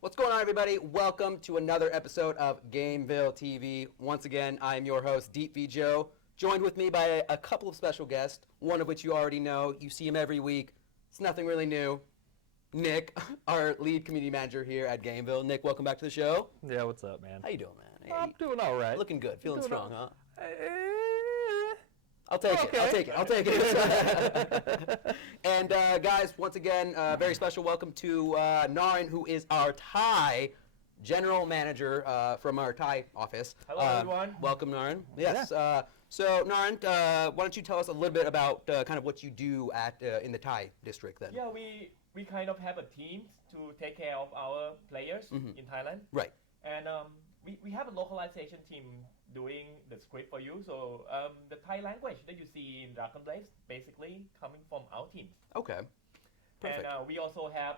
What's going on, everybody? Welcome to another episode of GAMEVIL TV. Once again, I am your host, Deep V Joe, joined with me by a couple of special guests, one of which you already know. You see him every week. It's nothing really new. Nick, our lead community manager here at GAMEVIL. Nick, welcome back to the show. Yeah, what's up, man? How you doing, man? Hey, I'm doing all right. looking good, feeling strong, huh? Eh, I'll take okay. it. I'll take it. And guys, once again, very special welcome to Naren, who is our Thai general manager from our Thai office. Hello, everyone. Welcome, Naren. Yes. So, Naren, why don't you tell us a little bit about kind of what you do at in the Thai district then? Yeah, we kind of have a team to take care of our players in Thailand. Right. And we have a localization team doing the script for you. So the Thai language that you see in Dragon Blaze basically coming from our team. Okay. Perfect. And we also have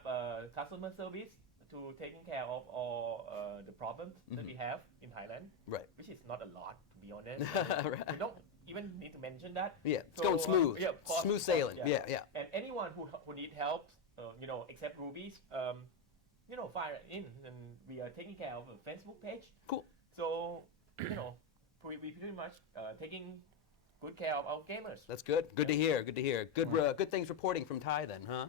customer service to taking care of all the problems that we have in Thailand. Right. Which is not a lot, to be honest. Right. We don't even need to mention that. Yeah, it's So, going smooth. yeah, of course, Smooth of course, sailing. Yeah. And anyone who need help, except rubies, fire in, and we are taking care of a Facebook page. Cool. So, we pretty much taking good care of our gamers. That's good. Good to hear. Good to hear. Good things reporting from Thai then, huh?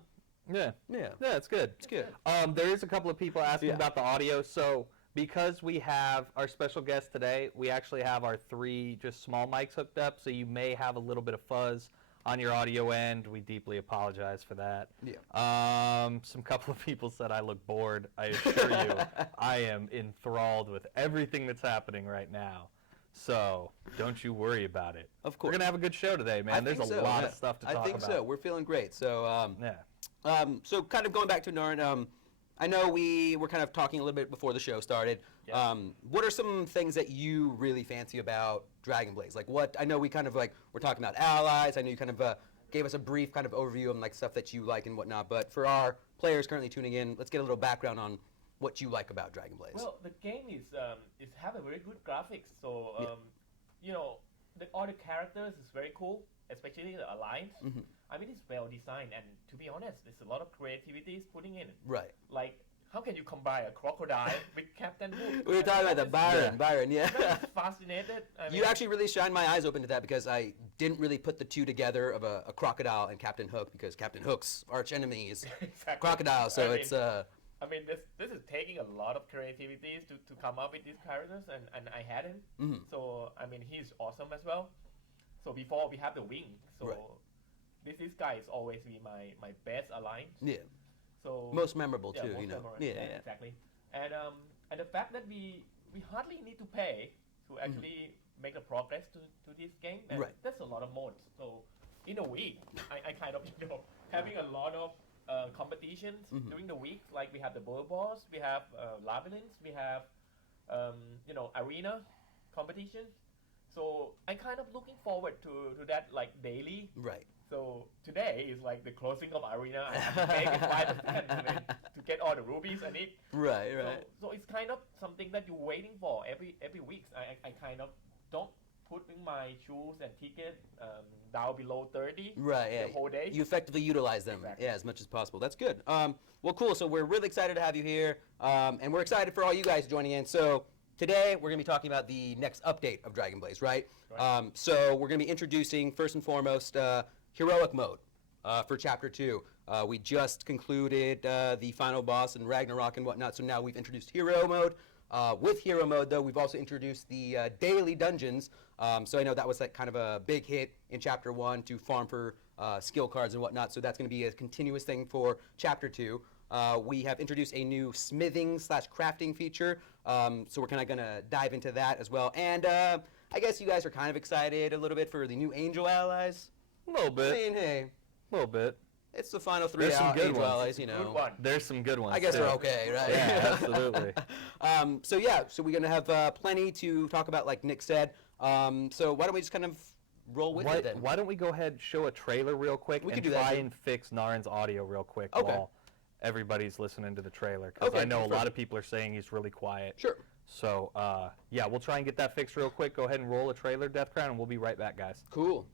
Yeah. Yeah. Yeah, it's good. It's good. There is a couple of people asking Yeah. about the audio. So because we have our special guest today, we actually have our 3 just small mics hooked up. So you may have a little bit of fuzz on your audio end. We deeply apologize for that. Yeah. Some couple of people said I look bored. I assure you, I am enthralled with everything that's happening right now. So don't you worry about it. Of course. We're gonna have a good show today, man. I There's think a so, lot yeah. of stuff to talk about. I think so. We're feeling great. So, Yeah. so kind of going back to Naren, I know we were kind of talking a little bit before the show started. Yeah. What are some things that you really fancy about Dragon Blaze? Like what, I know we kind of like, we're talking about allies. I know you kind of gave us a brief kind of overview of like stuff that you like and whatnot. But for our players currently tuning in, let's get a little background on what you like about Dragon Blaze. Well, the game is have a very good graphics. So all the characters is very cool, especially the alliance. I mean, it's well designed, and to be honest, there's a lot of creativity is putting in. Right. Like, how can you combine a crocodile with Captain Hook? We were talking about the Byron, yeah. I'm fascinated. You actually really shined my eyes open to that because I didn't really put the two together of a crocodile and Captain Hook because Captain Hook's arch enemy is Exactly. crocodile, so I it's I mean, this is taking a lot of creativity to come up with these characters, and I had him. So, I mean, he's awesome as well. So before we have the wing, so Right. this guy is always be my best alliance. yeah, So most memorable too, most you know. memorable. Yeah. Exactly. And the fact that we hardly need to pay to actually make a progress to this game, and Right. that's a lot of modes. So in a week, I kind of having a lot of competitions during the week. Like we have the World Boss, we have labyrinths, we have arena competitions. So I kind of looking forward to that like daily. Right. So today is like the closing of arena. I have to make it 5% to get all the rubies I need. Right, right. So it's kind of something that you're waiting for every week. I kind of don't put in my shoes and ticket down below 30 Right, yeah. the whole day. You effectively utilize them, Exactly. yeah, as much as possible. That's good. Well, cool. So we're really excited to have you here, and we're excited for all you guys joining in. So today we're going to be talking about the next update of Dragon Blaze, right? Right. So we're going to be introducing first and foremost heroic mode for Chapter 2. We just concluded the final boss and Ragnarok and whatnot, so now we've introduced hero mode. With hero mode, though, we've also introduced the daily dungeons. So I know that was like kind of a big hit in Chapter 1 to farm for skill cards and whatnot. So that's going to be a continuous thing for Chapter 2. We have introduced a new smithing/crafting feature. So we're kind of going to dive into that as well. And I guess you guys are kind of excited a little bit for the new angel allies. A little I bit. mean, hey, A little bit. it's the final 3 There's some good angel ones. allies, you know. Good one. There's some good ones. I guess too. they're okay, right? Yeah, absolutely. So we're gonna have plenty to talk about, like Nick said. So why don't we just kind of roll with it then? Why don't we go ahead and show a trailer real quick We and could do that, try too. and fix Naren's audio real quick Okay. while everybody's listening to the trailer? Because Okay, I know a lot perfect. of people are saying he's really quiet. Sure. So, yeah, we'll try and get that fixed real quick. Go ahead and roll a trailer, Death Crown, and we'll be right back, guys. Cool.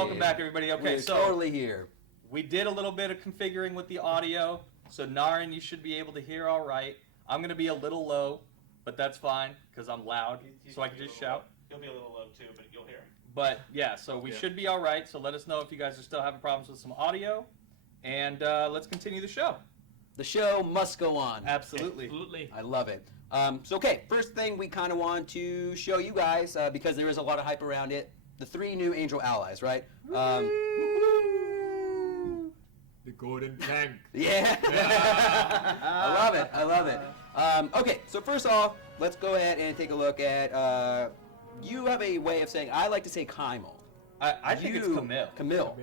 welcome back, everybody. Okay, We're so totally here. we did a little bit of configuring with the audio. So Naren, you should be able to hear all right. I'm gonna be a little low, but that's fine because I'm loud, so I can just shout. He'll be a little low too, but you'll hear him. But yeah, so we should be all right. So let us know if you guys are still having problems with some audio, and let's continue the show. The show must go on. Absolutely. Absolutely. I love it. So, okay, first thing we kind of want to show you guys, because there is a lot of hype around it, the 3 new Angel allies, right? The golden tank. Yeah. I love it. I love it. Okay, so first off, let's go ahead and take a look at, you have a way of saying, I like to say Kaimel. I think it's Camille. Camille.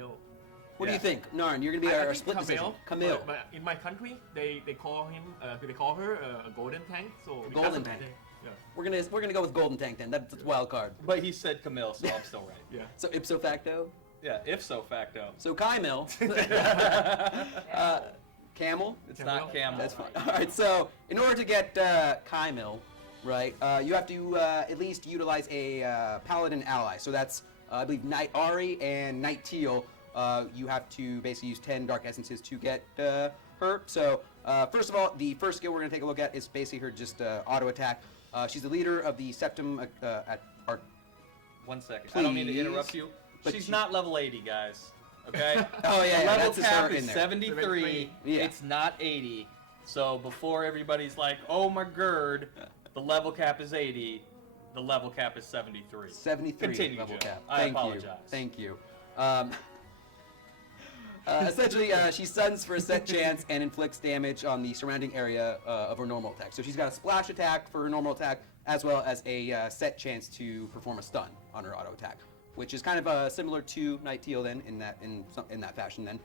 What do you think? Narn, you're going to be our split decision. Camille. But in my country, they call him, they call her a golden tank. So Golden tank. Yeah. We're gonna go with Golden Tank then. That's wild card. But he said Camille, so I'm still right. Yeah. So ipso facto. Yeah, if so facto. So Kaimel. Camel. It's not Camel. That's fine. All right. So in order to get Kaimel, right, you have to at least utilize a Paladin ally. So that's I believe Knight Ari and Knight Teal. You have to basically use 10 Dark Essences to get her. So first of all, the first skill we're going to take a look at is basically her just auto attack. She's the leader of the Septum at our. 1 second. I don't mean to Please. interrupt you. But She's she- not level 80, guys. Okay? Oh yeah, The level that's just cap her in is there. 73. Yeah. It's not 80. So before everybody's like, oh my gird, the level cap is 80. The level cap is 73. 73 Continue, level Joe. cap. I Thank apologize. you. Thank you. Essentially, she stuns for a set chance and inflicts damage on the surrounding area of her normal attack. So she's got a splash attack for her normal attack, as well as a set chance to perform a stun on her auto attack, which is kind of similar to Knight Teal then in that fashion. Then,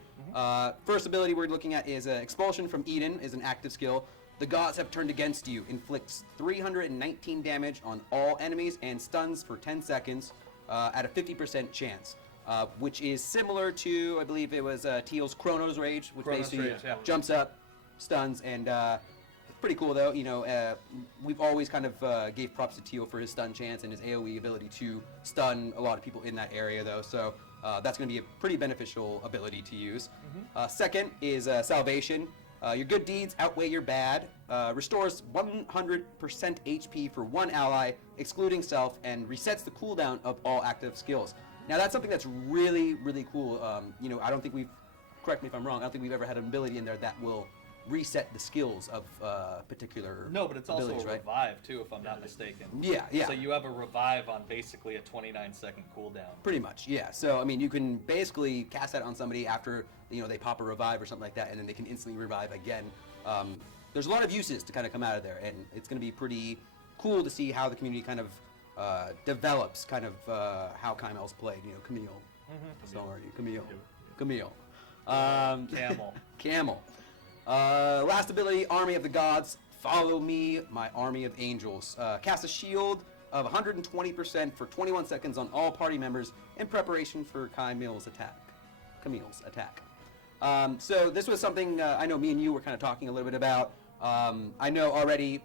first ability we're looking at is Expulsion from Eden, is an active skill. The gods have turned against you. Inflicts 319 damage on all enemies and stuns for 10 seconds at a 50% chance. Which is similar to, I believe it was Teal's Chronos Rage, which Chronos basically Rage, yeah. jumps up, stuns, and it's pretty cool though. You know, we've always kind of gave props to Teal for his stun chance and his AoE ability to stun a lot of people in that area though. So that's going to be a pretty beneficial ability to use. Second is Salvation. Your good deeds outweigh your bad. Restores 100% HP for one ally, excluding self, and resets the cooldown of all active skills. Now that's something that's really, really cool. You know, I don't think correct me if I'm wrong, I don't think we've ever had an ability in there that will reset the skills of particular No, but it's also abilities, a right? revive too, if I'm not mistaken. Yeah, yeah. So you have a revive on basically a 29-second cooldown. Pretty much, yeah. So, I mean, you can basically cast that on somebody after, you know, they pop a revive or something like that, and then they can instantly revive again. There's a lot of uses to kind of come out of there, and it's going to be pretty cool to see how the community kind of develops kind of how Kaimel's played. You know, Camille. Sorry, Camille. Camille. Camel. Camel. Last ability, Army of the Gods. Follow me, my army of angels. Cast a shield of 120% for 21 seconds on all party members in preparation for Camille's attack. So this was something I know me and you were kind of talking a little bit about. I know already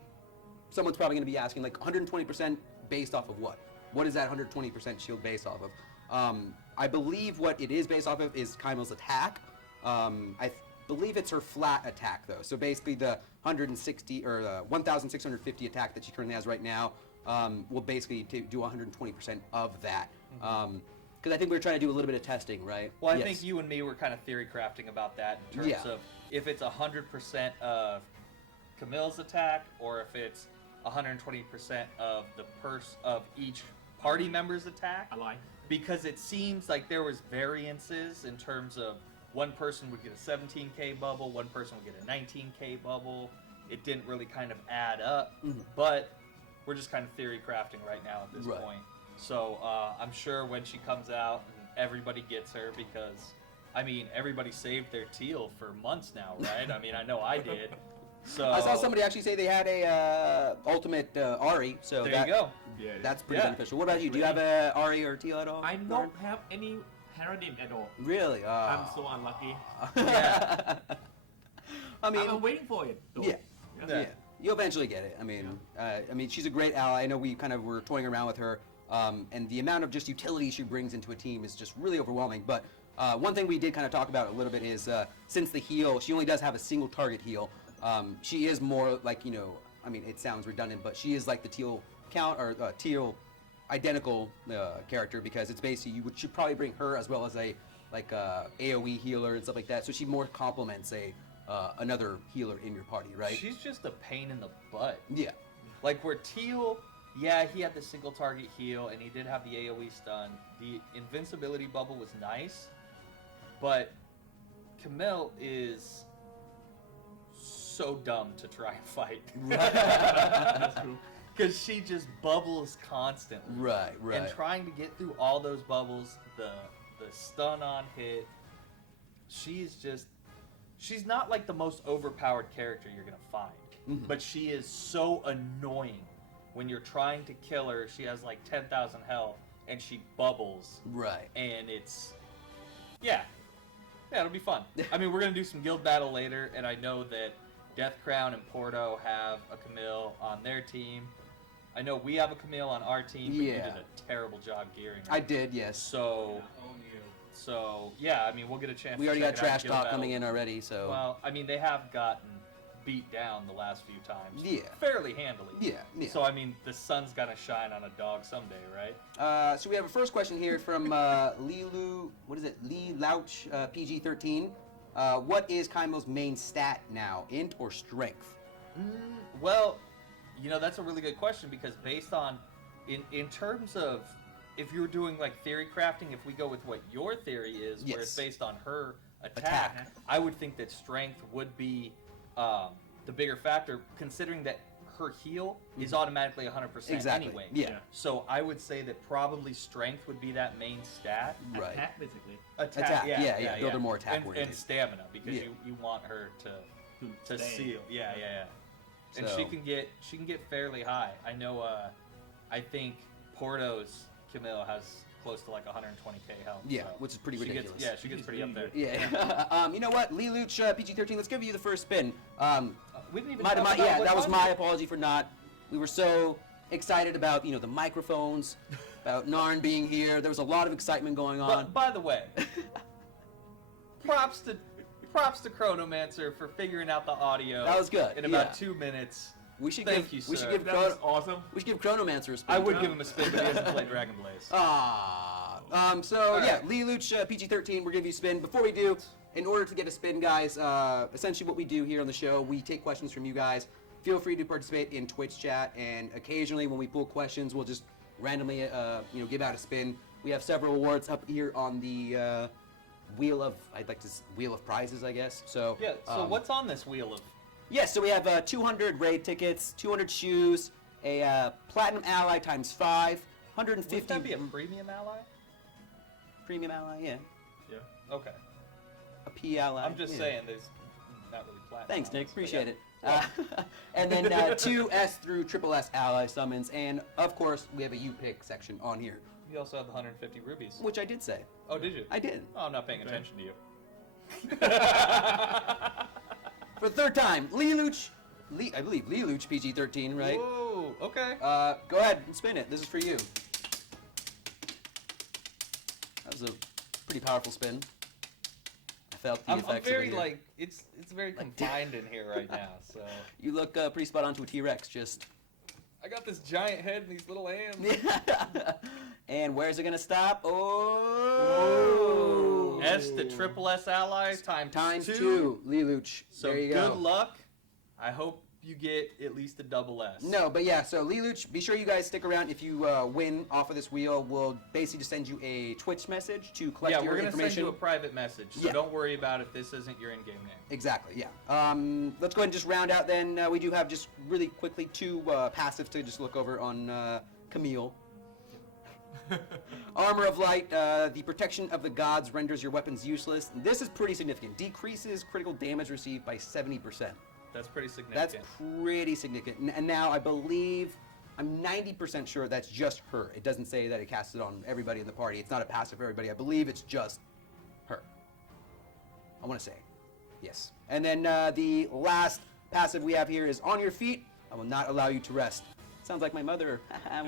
someone's probably going to be asking, like, 120% based off of what? What is that 120% shield based off of? I believe what it is based off of is Camille's attack. I believe it's her flat attack, though. So basically the 160 or 1,650 attack that she currently has right now will basically do 120% of that. Because I think we're trying to do a little bit of testing, right? Well, I Yes. think you and me were kind of theory crafting about that in terms Yeah. of if it's 100% of Camille's attack or if it's 120% of the of each party member's attack. Ally. Because it seems like there was variances in terms of one person would get a 17k bubble, one person would get a 19k bubble. It didn't really kind of add up, but we're just kind of theory crafting right now at this Right. point. So I'm sure when she comes out, everybody gets her because, I mean, everybody saved their teal for months now, right? I mean, I know I did. So I saw somebody actually say they had a ultimate Ari, so there that, you go. Yeah. that's pretty Yeah. beneficial. What about you? Do you have a Ari or Teal at all? I don't have any paradigm at all. Really? I'm so unlucky. I mean, I'm waiting for it. Though. yeah. Yeah. Yeah, you'll eventually get it. I mean, she's a great ally. I know we kind of were toying around with her and the amount of just utility she brings into a team is just really overwhelming. But one thing we did kind of talk about a little bit is since the heal, she only does have a single target heal. She is more like, I mean, it sounds redundant, but she is like the teal teal identical character, because it's basically you should probably bring her as well as a AoE healer and stuff like that. So she more complements another healer in your party, right? She's just a pain in the butt. Yeah. Like where Teal, yeah, he had the single target heal and he did have the AoE stun. The invincibility bubble was nice, but Camille is so dumb to try and fight. That's true. Because she just bubbles constantly. Right. And trying to get through all those bubbles, the stun on hit, she's not like the most overpowered character you're gonna find. Mm-hmm. But she is so annoying when you're trying to kill her. She has like 10,000 health and she bubbles. Right. And yeah, it'll be fun. I mean, we're gonna do some guild battle later, and I know that Death Crown and Porto have a Camille on their team. I know we have a Camille on our team, but you did a terrible job gearing her. I did, yes. So yeah, I mean, we'll get a chance. We to already check got it out trash Guild talk Battle. coming in already, so. Well, I mean, they have gotten beat down the last few times. Yeah. Fairly handily. Yeah. So I mean, the sun's gonna shine on a dog someday, right? So we have a first question here from Lee Louch, PG-13. What is Kaimo's main stat now, int or strength? Well, that's a really good question, because based on, in terms of, if you're doing like theory crafting, if we go with what your theory is, where it's based on her attack, I would think that strength would be the bigger factor, considering that her heal is automatically 100% anyway. Yeah. So I would say that probably strength would be that main stat. Right. Attack, basically. Attack. Yeah. Build her more attack and stamina, because you want her to stay. seal. Yeah. And So- she can get fairly high. I know. I think Porto's Camille has close to like 120k health. Yeah, so which is pretty she ridiculous. She gets pretty up there. Yeah. You know what? Lee Louch, PG-13, let's give you the first spin. We didn't even talk about what that was was my it. apology for not. We were so excited about, the microphones, about Narn being here. There was a lot of excitement going on. But by the way, props to Chronomancer for figuring out the audio. That was good, In about yeah. 2 minutes. we should Thank give, you, we sir. should give That was awesome. we should give Chronomancer a spin. I would give him a spin, but he hasn't played Dragon Blaze. So yeah, right. Lee Louch, PG-13, we're giving you a spin. Before we do, in order to get a spin, guys, essentially what we do here on the show, we take questions from you guys. Feel free to participate in Twitch chat, and occasionally when we pull questions, we'll just randomly, give out a spin. We have several awards up here on the wheel of prizes, I guess. So Yeah, so what's on this wheel of... Yes, so we have 200 raid tickets, 200 shoes, a platinum ally times 5, 150 Wouldn't that be a premium ally? premium ally, yeah, Yeah. Okay. a P ally. I'm just yeah. saying, there's not really platinum. Thanks, Nick. allies, but Appreciate yeah. it. And then 2 S through triple S ally summons, and of course we have a U pick section on here, You also have the 150 rubies. which I did say. Oh, did you? I did. Oh, I'm not paying Okay. attention to you. For the third time, Lee Louch, I believe Lee Louch PG-13, right? Whoa, okay. Go ahead and spin it. This is for you. That was a pretty powerful spin. I felt the I'm effects very, of it here. like, it's very confined in here right now, so... You look pretty spot on to a T-Rex, just... I got this giant head and these little hands. And where's it gonna stop? Oh! S to triple S allies times two. Lee Louch. So there you good go. luck. I hope you get at least a double S. No, but yeah, so Lee Louch, be sure you guys stick around. If you win off of this wheel, we'll basically just send you a Twitch message to collect Yeah, your we're going to information. send you a private message, so Yeah. don't worry about if this isn't your in-game name. Exactly, yeah. Let's go ahead and just round out then. We do have just really quickly 2 passives to just look over on Camille. Armor of Light, the protection of the gods renders your weapons useless. This is pretty significant. Decreases critical damage received by 70%. That's pretty significant. That's pretty significant. And now I believe, I'm 90% sure that's just her. It doesn't say that it casts it on everybody in the party. It's not a passive for everybody. I believe it's just her. I want to say. Yes. And then the last passive we have here is On Your Feet. I will not allow you to rest. Sounds like my mother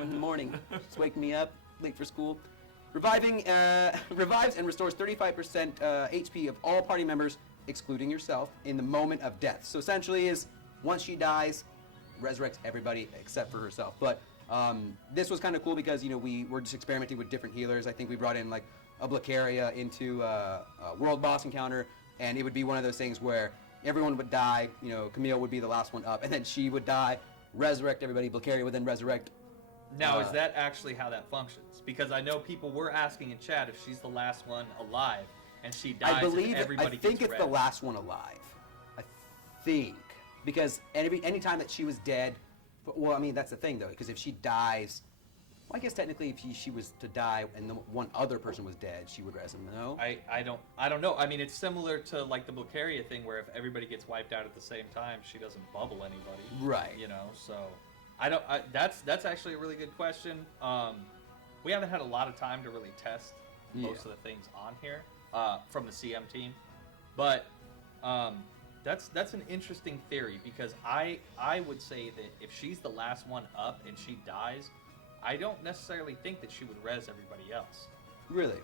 in the morning. Just waking me up, late for school. Revives and restores 35% HP of all party members, excluding yourself, in the moment of death. So essentially is, once she dies, resurrects everybody except for herself. But this was kind of cool because, we were just experimenting with different healers. I think we brought in like a Blacaria into a world boss encounter, and it would be one of those things where everyone would die, Camille would be the last one up, and then she would die, resurrect everybody, Blacaria would then resurrect. Now, is that actually how that functions? Because I know people were asking in chat if she's the last one alive, and she dies, I believe and everybody I think gets it's the res. last one alive. I think. Because any time that she was dead, well, I mean, that's the thing, though, because if she dies, well, I guess technically if she was to die and the one other person was dead, she would res him, no? I don't know. I mean, it's similar to like the Blacaria thing, where if everybody gets wiped out at the same time, she doesn't bubble anybody. Right. So that's actually a really good question. We haven't had a lot of time to really test most of the things on here from the CM team, but that's an interesting theory, because I would say that if she's the last one up and she dies, I don't necessarily think that she would res everybody else. Really?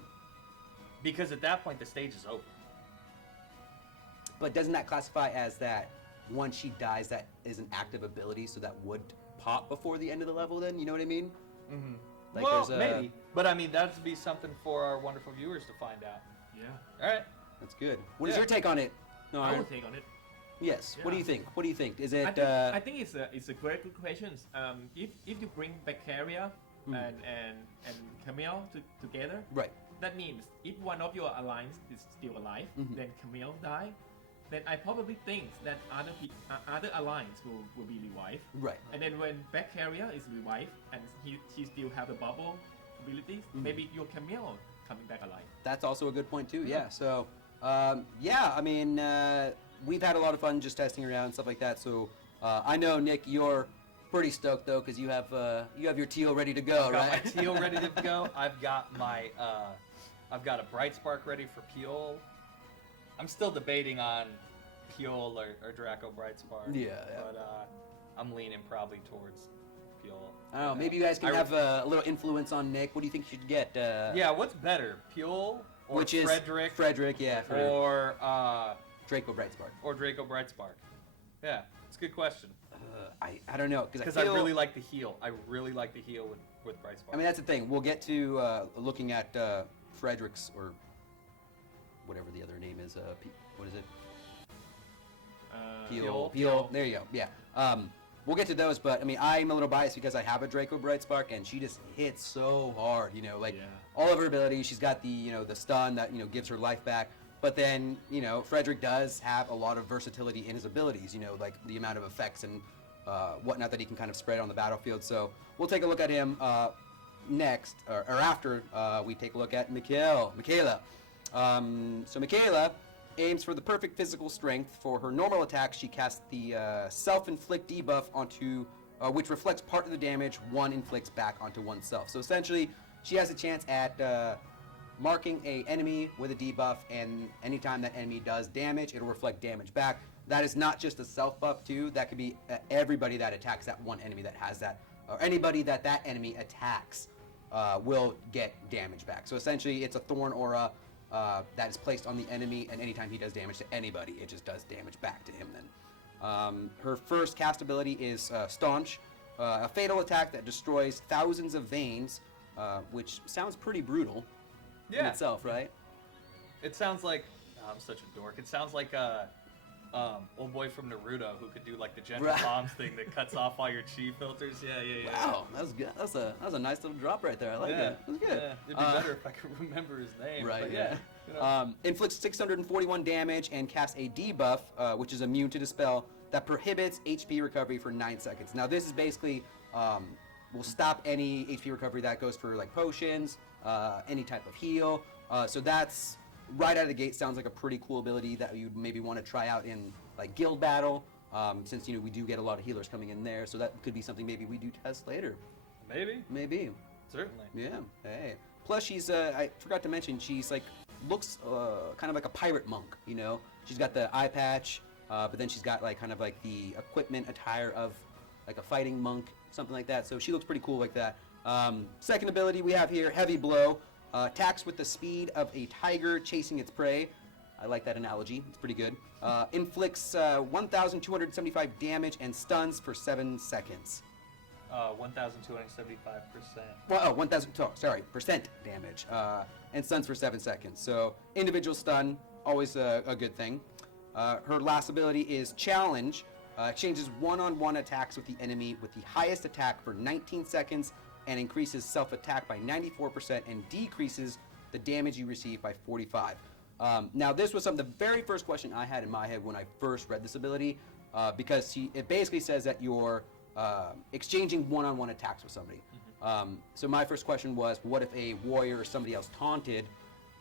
Because at that point, the stage is over. But doesn't that classify as that once she dies, that is an active ability, so that would pop before the end of the level then? You know what I mean? Mm-hmm. Like well, there's a... maybe. But I mean, that'd be something for our wonderful viewers to find out. Yeah. All right. That's good. What is Yeah. your take on it? No, I will take on it. Yes. What do Yeah. you think? What do you think? Is it... I think it's a very good question. If you bring Baccaria and Camille together, right. that means if one of your alliance is still alive, then Camille die, then I probably think that other alliance will be revived. Right. And then when Baccaria is revived and she still have the bubble abilities, maybe your Camille coming back alive. That's also a good point too. Yeah. So, I mean, we've had a lot of fun just testing around and stuff like that. So, I know Nick, you're pretty stoked though, because you have your teal ready to go, I've right? got my teal ready to go. I've got a bright spark ready for Pule. I'm still debating on Pule or Draco Bright Spark. Yeah. But I'm leaning probably towards Pule. I don't know. Maybe you guys can have a little influence on Nick. What do you think you should get? Yeah, what's better, Pule or Which is Frederick, yeah. or Draco Brightspark. or Draco Bright Spark? Yeah, it's a good question. I don't know, Because I really like the heal. I really like the heal with Bright Spark. I mean, that's the thing. We'll get to looking at Frederick's, or whatever the other name is. What is it? Pule. Pule. There you go. Yeah. We'll get to those, but I mean, I'm a little biased because I have a Draco Brightspark, and she just hits so hard. All of her abilities. She's got the the stun that gives her life back. But then Frederick does have a lot of versatility in his abilities. Like the amount of effects and whatnot that he can kind of spread on the battlefield. So we'll take a look at him next, or after we take a look at Michaela. So Michaela aims for the perfect physical strength. For her normal attacks, she casts the self-inflict debuff onto, which reflects part of the damage one inflicts back onto oneself. So essentially, she has a chance at marking a enemy with a debuff, and anytime that enemy does damage, it'll reflect damage back. That is not just a self buff too. That could be everybody that attacks that one enemy that has that, or anybody that enemy attacks will get damage back. So essentially, it's a thorn aura that is placed on the enemy, and anytime he does damage to anybody, it just does damage back to him then. Her first cast ability is Staunch, a fatal attack that destroys thousands of veins, which sounds pretty brutal in itself, right? It sounds like I'm such a dork. It sounds like old boy from Naruto who could do like the gentle bombs thing that cuts off all your chi filters. Yeah. Wow, that was good. That was a nice little drop right there. I like that. That was good. Yeah. It'd be better if I could remember his name. Right. But yeah. Inflicts 641 damage and casts a debuff, which is immune to dispel, that prohibits HP recovery for 9 seconds. Now this is basically will stop any HP recovery that goes for like potions, any type of heal. So that's right out of the gate. Sounds like a pretty cool ability that you'd maybe want to try out in like guild battle, since we do get a lot of healers coming in there. So that could be something maybe we do test later. Maybe. Certainly. Yeah. Hey. Plus, she's I forgot to mention, she's like looks kind of like a pirate monk. She's got the eye patch, but then she's got like kind of like the equipment attire of like a fighting monk. something like that. So she looks pretty cool like that. Second ability we have here, Heavy Blow. Attacks with the speed of a tiger chasing its prey. I like that analogy. It's pretty good. Inflicts 1,275 damage and stuns for 7 seconds. 1,275%. Well, oh, 1,000, sorry, percent damage. And stuns for 7 seconds. So individual stun, always a good thing. Her last ability is Challenge. Exchanges one-on-one attacks with the enemy with the highest attack for 19 seconds and increases self-attack by 94% and decreases the damage you receive by 45. Now, this was the very first question I had in my head when I first read this ability, because it basically says that you're exchanging one-on-one attacks with somebody. So my first question was, what if a warrior or somebody else taunted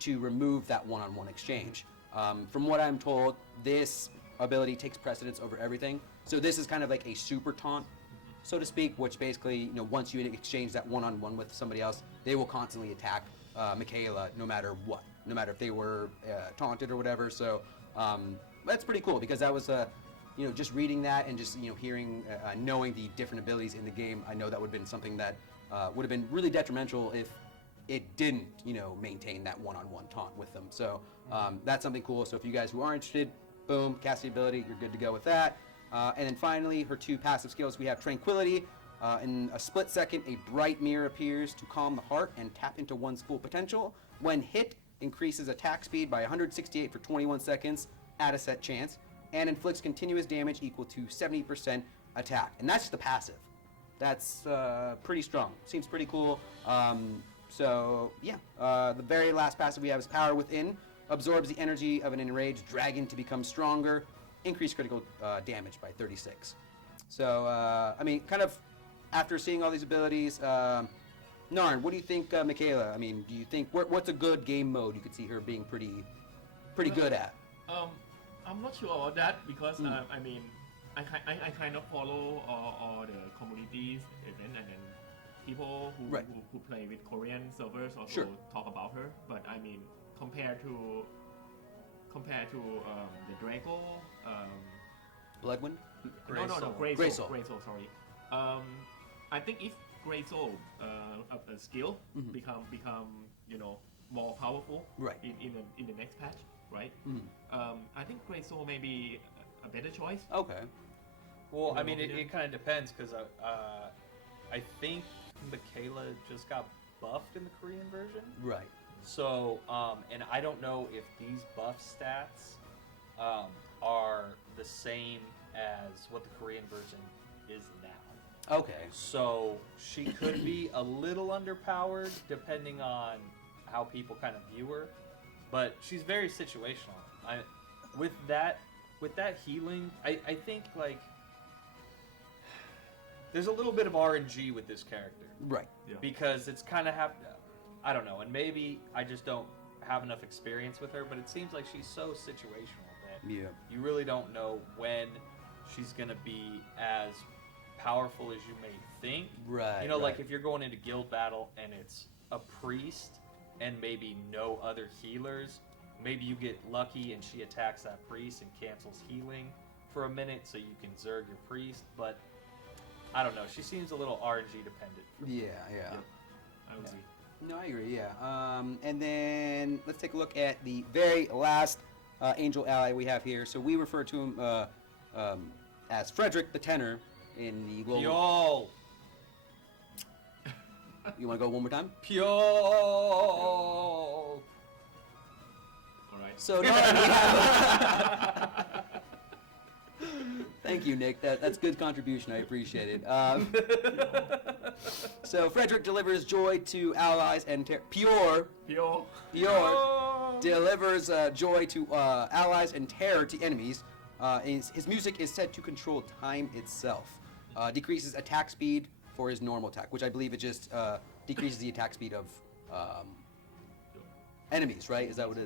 to remove that one-on-one exchange? From what I'm told, this ability takes precedence over everything. So this is kind of like a super taunt, so to speak, which basically, once you exchange that one-on-one with somebody else, they will constantly attack Michaela no matter what, no matter if they were taunted or whatever. So that's pretty cool, because that was, just reading that and just, hearing, knowing the different abilities in the game, I know that would have been something that would have been really detrimental if it didn't, maintain that one-on-one taunt with them. So that's something cool. So if you guys who are interested, boom, cast the ability, you're good to go with that. And then finally, her 2 passive skills, we have Tranquility. In a split second, a bright mirror appears to calm the heart and tap into one's full potential. When hit, increases attack speed by 168 for 21 seconds at a set chance, and inflicts continuous damage equal to 70% attack. And that's just the passive. That's pretty strong. Seems pretty cool. So yeah, the very last passive we have is Power Within. Absorbs the energy of an enraged dragon to become stronger. Increase critical damage by 36. So, kind of after seeing all these abilities, Narn, what do you think, Michaela? Do you think, what's a good game mode you could see her being pretty good at? I'm not sure about that, because I kind of follow all the communities event, and then people who play with Korean servers also talk about her. But compared to the Draco, Bloodwind? No, Grey Soul, sorry. I think if Grey Soul a skill become more powerful in the next patch, right? I think Grey Soul may be a better choice. Okay. Well, it kind of depends, because I think Michaela just got buffed in the Korean version. Right. So, and I don't know if these buff stats are the same as what the Korean version is now. Okay. So she could be a little underpowered depending on how people kind of view her, but she's very situational. With that healing, I think there's a little bit of RNG with this character. Right. Yeah. Because it's kind of I don't know, and maybe I just don't have enough experience with her, but it seems like she's so situational that you really don't know when she's going to be as powerful as you may think. Right. Like if you're going into guild battle and it's a priest and maybe no other healers, maybe you get lucky and she attacks that priest and cancels healing for a minute so you can zerg your priest, but I don't know. She seems a little RNG dependent. Yeah. I would agree. No, I agree, yeah. And then let's take a look at the very last angel ally we have here. So we refer to him as Frederick the Tenor in the global... Pure! You want to go one more time? Pure! All right. So now we have... Thank you, Nick. That's good contribution. I appreciate it. So Frederick delivers joy to allies and Pure delivers joy to allies and terror to enemies. His music is said to control time itself. Decreases attack speed for his normal attack, which I believe it just decreases the attack speed of enemies, right? Is that what I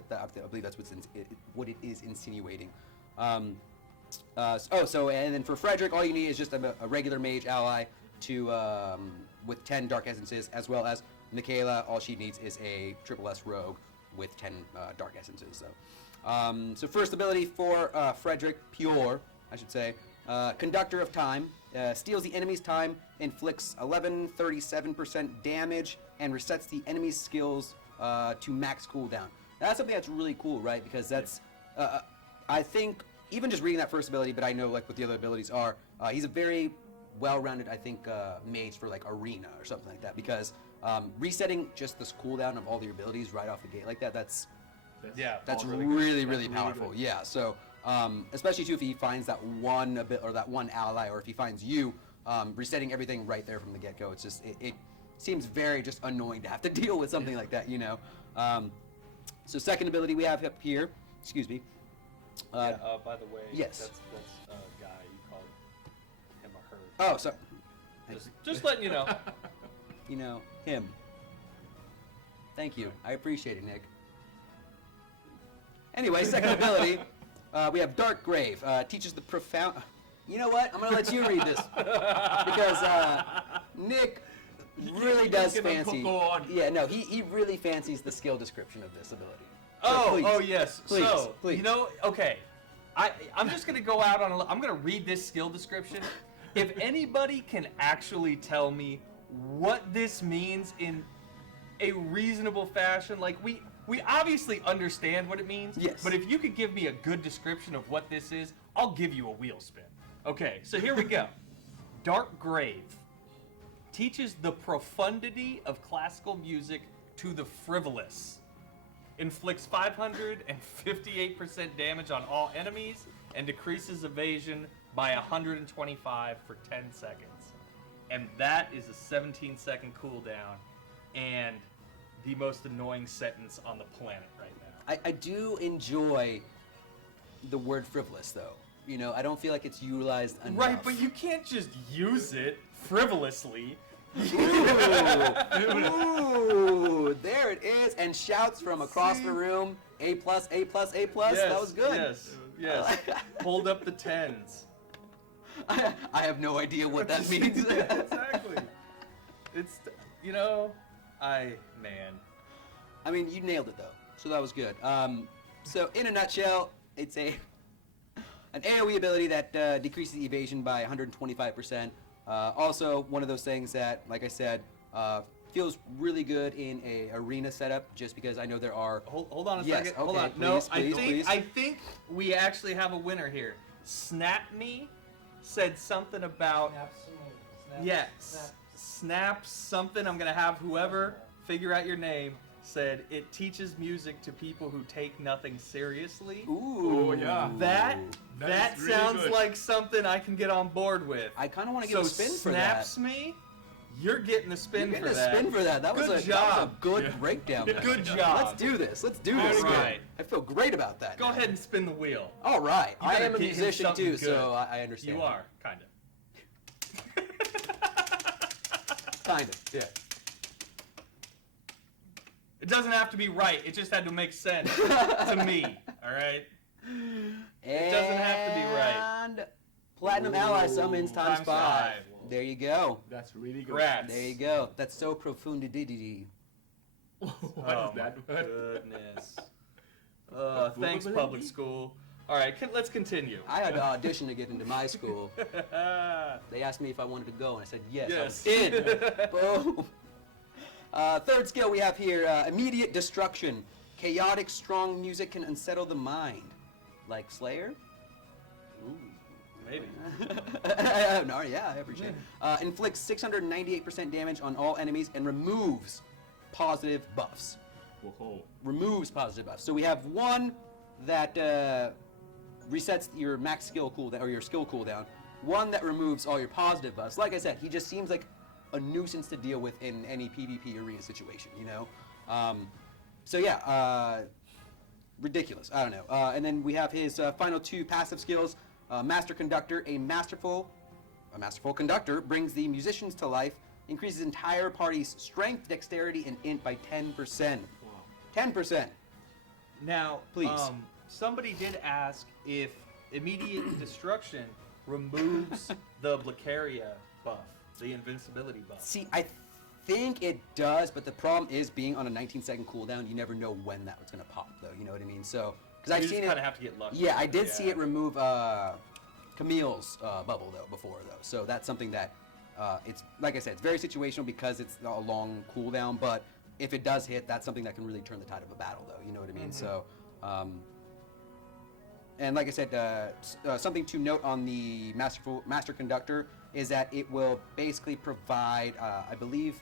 believe that's what it is insinuating. And then for Frederick, all you need is just a regular mage ally to with 10 dark essences, as well as Michaela. All she needs is a triple S rogue with 10 dark essences. So first ability for Frederick, Pure, I should say, Conductor of Time. Steals the enemy's time, inflicts 37% damage, and resets the enemy's skills to max cooldown. That's something that's really cool, right? Because that's, I think, even just reading that first ability, but I know like what the other abilities are, he's a very well-rounded, I think, mage for like arena or something like that. Because resetting just this cooldown of all your abilities right off the gate like that, that's really powerful. Yeah, so especially too if he finds that one or that one ally, or if he finds you, resetting everything right there from the get-go. It's just it seems very just annoying to have to deal with something like that, you know. So second ability we have up here. Excuse me. By the way, yes. That's a guy. You called him or her. Oh, so Just letting you know. you know him. Thank you. I appreciate it, Nick. Anyway, second ability, we have Dark Grave. Teaches the profound... You know what? I'm going to let you read this. Because Nick really does fancy... Yeah, no, he really fancies the skill description of this ability. So Yes. Please, so, please. you know, okay. I'm just going to go out on I'm going to read this skill description. If anybody can actually tell me what this means in a reasonable fashion, like we obviously understand what it means, yes. But if you could give me a good description of what this is, I'll give you a wheel spin. Okay, so here we go. Dark Grave teaches the profundity of classical music to the frivolous. Inflicts 558% damage on all enemies and decreases evasion by 125 for 10 seconds. And that is a 17-second cooldown and the most annoying sentence on the planet right now. I do enjoy the word frivolous, though. You know, I don't feel like it's utilized enough. Right, but you can't just use it frivolously. Ooh, there it is, and shouts from across the room. A+, A+, A+. Yes, that was good. Yes. Hold up the tens. I have no idea what that means. Exactly. It's, you know, man. I mean, you nailed it though, so that was good. So in a nutshell, it's an AoE ability that decreases the evasion by 125%. Also, one of those things that, like I said, feels really good in a arena setup, just because I know there are... Hold on a yes, second. Okay, hold on. please, No, please. I think we actually have a winner here. Snap Me said something about... Snap something. I'm going to have whoever figure out your name said it teaches music to people who take nothing seriously. Ooh. Oh, yeah. That really sounds good. like something I can get on board with. I kind of want to give a spin for that. Snaps Me, you're getting a spin You're for getting that. a spin for that. That was Good a job. good breakdown. There. Good job. Let's do this. Let's do All this. right. I feel great about that. Go now. ahead and spin the wheel. All right. You I better am a get him musician something too, good. so I understand. You are, kind of. Kind of, yeah. It doesn't have to be right. It just had to make sense to me. All right. It doesn't have to be right. And Platinum Ally summons times Times 5. five. There you go. That's really good. Congrats. There you go. That's so profundity. What Oh is that my word? goodness. Thanks, public school. All right, let's continue. I had to audition to get into my school. They asked me if I wanted to go, and I said yes. Yes. I did. Boom. Third skill we have here, immediate destruction. Chaotic, strong music can unsettle the mind. Like Slayer? Ooh. Maybe. No, yeah, I appreciate it. Inflicts 698% damage on all enemies and removes positive buffs. Whoa. Removes positive buffs. So we have one that resets your max skill cooldown, or your skill cooldown. One that removes all your positive buffs. Like I said, he just seems like a nuisance to deal with in any PvP arena situation, you know? So yeah, ridiculous. I don't know. And then we have his final two passive skills. Master Conductor, a masterful conductor brings the musicians to life, increases entire party's strength, dexterity, and int by 10%. Wow. 10%. Now, Please. Somebody did ask if immediate destruction removes the Blacaria buff, the invincibility buff. See, I think it does, but the problem is being on a 19-second cooldown, you never know when that was going to pop, though. You know what I mean? So, because I've You seen just it. kind of have to get lucky. Yeah, I did see it remove Camille's bubble though before though, so that's something that it's like I said, it's very situational because it's a long cooldown. But if it does hit, that's something that can really turn the tide of a battle though. You know what I mean? So. And like I said, something to note on the Master Conductor is that it will basically provide, I believe,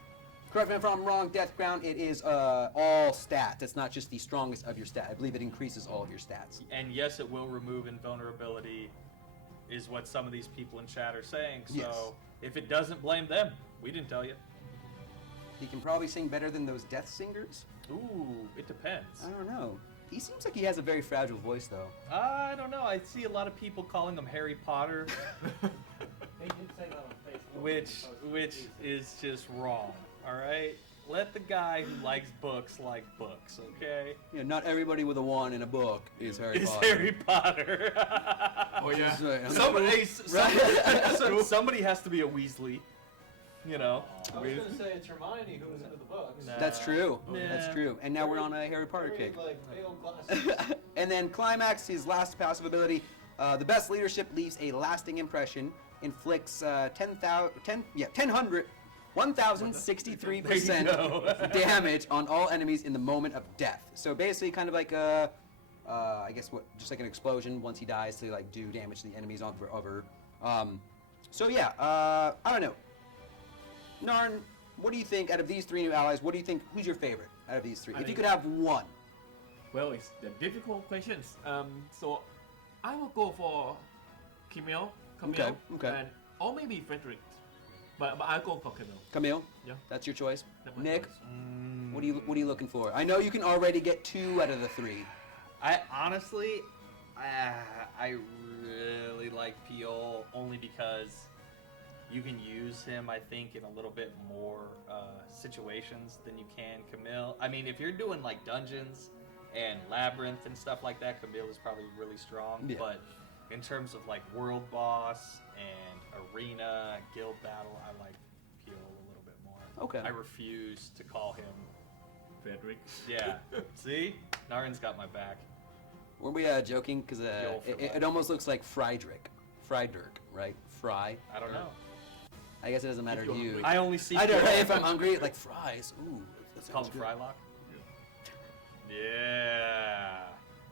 correct me if I'm wrong, Death Crown, it is all stats. It's not just the strongest of your stats. I believe it increases all of your stats. And yes, it will remove invulnerability, is what some of these people in chat are saying. So Yes. if it doesn't, blame them. We didn't tell you. He can probably sing better than those Death Singers. Ooh, it depends. I don't know. He seems like he has a very fragile voice, though. I don't know. I see a lot of people calling him Harry Potter, They did say that on Facebook. which is just wrong. All right, let the guy who likes books like books. Okay, You know, not everybody with a wand in a book is Harry it's Potter. Harry Potter. Oh yeah. Just, I'm somebody, cool. hey, somebody has to be a Weasley. You know. I was gonna say it's Hermione who was into the books. Nah. That's true. Nah. That's true. And now we're on a Harry Potter Reading, kick. like big old glasses. And then Climax, his last passive ability, the best leadership leaves a lasting impression, inflicts 1,063% There you go. damage on all enemies in the moment of death. So basically, kind of like I guess just like an explosion once he dies to like do damage to the enemies on forever. So yeah, I don't know. Narn, what do you think out of these three new allies? What do you think? Who's your favorite out of these three? I If you think- could have one. Well, it's the difficult questions. So I will go for Camille, Okay, okay. and or maybe Frederick. But I'll go for Camille. Camille, Yeah. that's your choice. That's my Nick, choice. what are you looking for? I know you can already get 2 out of the 3. I honestly, I really like Piol only because you can use him, I think, in a little bit more situations than you can Camille. I mean, if you're doing like dungeons and labyrinth and stuff like that, Camille is probably really strong. Yeah. But in terms of like world boss and arena, guild battle, I like Piol a little bit more. Okay. I refuse to call him. Frederick. Yeah. See, Narin's got my back. Were we joking? Because Joel for it life. almost looks like Friedrich, right? Fry. I don't know. I guess it doesn't matter If to you're you. hungry. I only see. I don't know Piol. if I'm hungry. Like fries. Ooh, that Call sounds him good. Frylock? Yeah.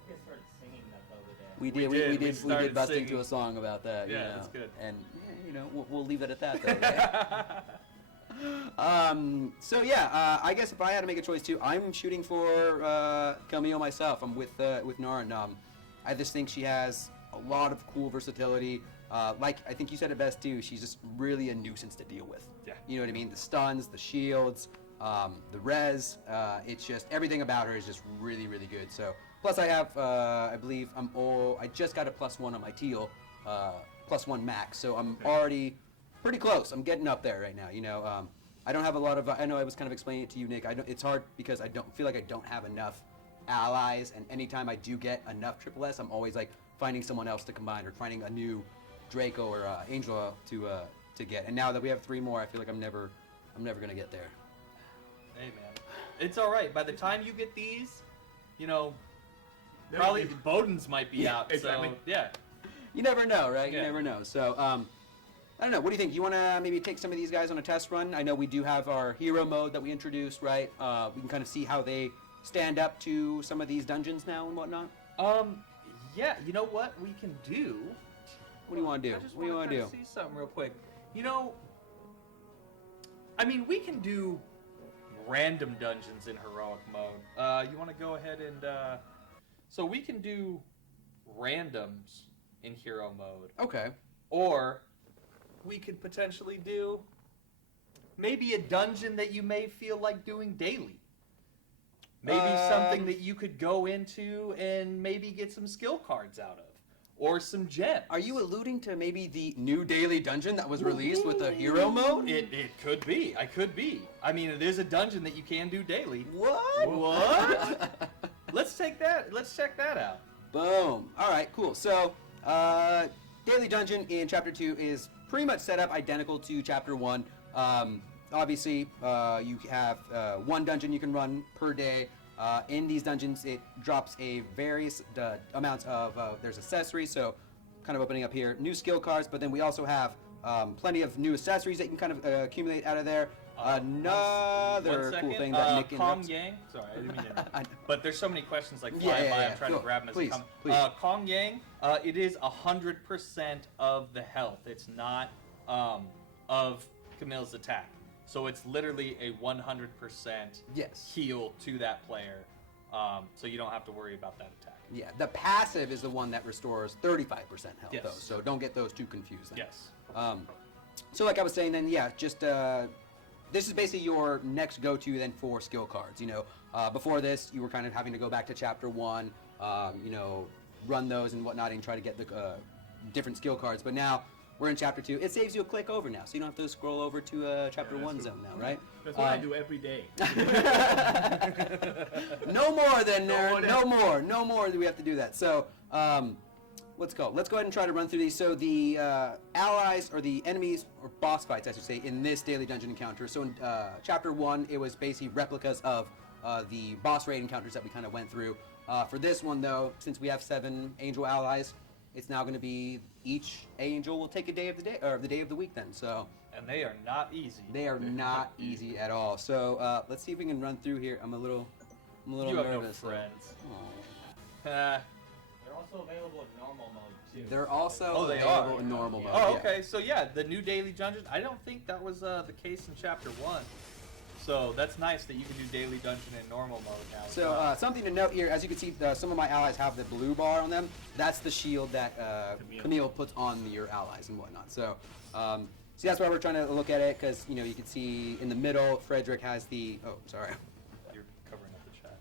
You started singing that the other day. We We did. did. We We did started bust singing. into a song about that. Yeah, you know. that's good. And yeah, you know, we'll leave it at that. Though, right? So yeah, I guess if I had to make a choice too, I'm shooting for Camille myself. I'm with Narin. I just think she has a lot of cool versatility. Like I think you said it best too. She's just really a nuisance to deal with. Yeah. You know what I mean? The stuns, the shields, the res. It's just everything about her is just really, really good. So plus I have, I believe I just got a +1 on my teal, +1 max. So I'm already pretty close. I'm getting up there right now. You know, I don't have a lot of. I know I was kind of explaining it to you, Nick. It's hard because I don't feel like I don't have enough allies, and anytime I do get enough triple S, I'm always like finding someone else to combine or finding a new Draco or Angela to get. And now that we have 3 more, I feel like I'm never gonna get there. Hey man, it's all right. By the time you get these, you know, There probably will be- Bowden's might be Yeah, out. exactly. So yeah. You never know, right? You Yeah. never know. So, I don't know. What do you think? You want to maybe take some of these guys on a test run? I know we do have our hero mode that we introduced, right? We can kind of see how they stand up to some of these dungeons now and whatnot. Yeah. You know what we can do? What do you want to do? I just What do you want want to to do? see something real quick. You know, I mean, we can do random dungeons in heroic mode. You want to go ahead and so we can do randoms in hero mode, Okay. or we could potentially do maybe a dungeon that you may feel like doing daily. Maybe something that you could go into and maybe get some skill cards out of, or some gems. Are you alluding to maybe the new daily dungeon that was released with the hero mode? It could be. I could be. I mean, there's a dungeon that you can do daily. What? What? Let's take that. Let's check that out. Boom. All right, cool. So, daily dungeon in chapter 2 is pretty much set up identical to chapter 1. Obviously, you have 1 dungeon you can run per day. In these dungeons, it drops a various amounts of there's accessories. So, kind of opening up here, new skill cards, but then we also have plenty of new accessories that you can kind of accumulate out of there. Another One cool second. thing that Nick Kong interrupts- Yang. Sorry, I didn't mean to. I- But there's so many questions like Yeah, flying yeah, by. yeah. I'm trying Cool. to grab them as Please, they come. please. Kong Yang. It is 100% of the health. It's not of Camille's attack. So it's literally a 100% Yes. heal to that player. So you don't have to worry about that attack. Yeah, the passive is the one that restores 35% health, Yes. though, so don't get those too confused then. Yes. So like I was saying then, yeah, just this is basically your next go-to then for skill cards. You know, before this, you were kind of having to go back to Chapter 1, you know, run those and whatnot and try to get the different skill cards, but now we're in Chapter 2. It saves you a click over now, so you don't have to scroll over to Chapter 1 zone now, right? That's what I do every day. No more then, No nerd. more No then. more. No more do we have to do that. So, let's go. Let's go ahead and try to run through these. So the allies, or the enemies, or boss fights, I should say, in this daily dungeon encounter. So in Chapter 1, it was basically replicas of the boss raid encounters that we kind of went through. For this one, though, since we have 7 angel allies, it's now going to be each angel will take a day of the day, or the day of the week then. So And they are not easy. they are not easy at all. So let's see if we can run through here. I'm a little You have no nervous. friends. Aw. Uh, They're also available in normal mode too. They're also Oh, they available are? in normal mode. Oh, yeah. okay. So yeah, the new daily dungeon. I don't think that was the case in Chapter 1. So that's nice that you can do daily dungeon in normal mode now. as So well. something to note here, as you can see, some of my allies have the blue bar on them. That's the shield that Camille puts on your allies and whatnot. So, see, that's why we're trying to look at it, because you know you can see in the middle, Frederick has the. Oh, sorry. You're covering up the chat.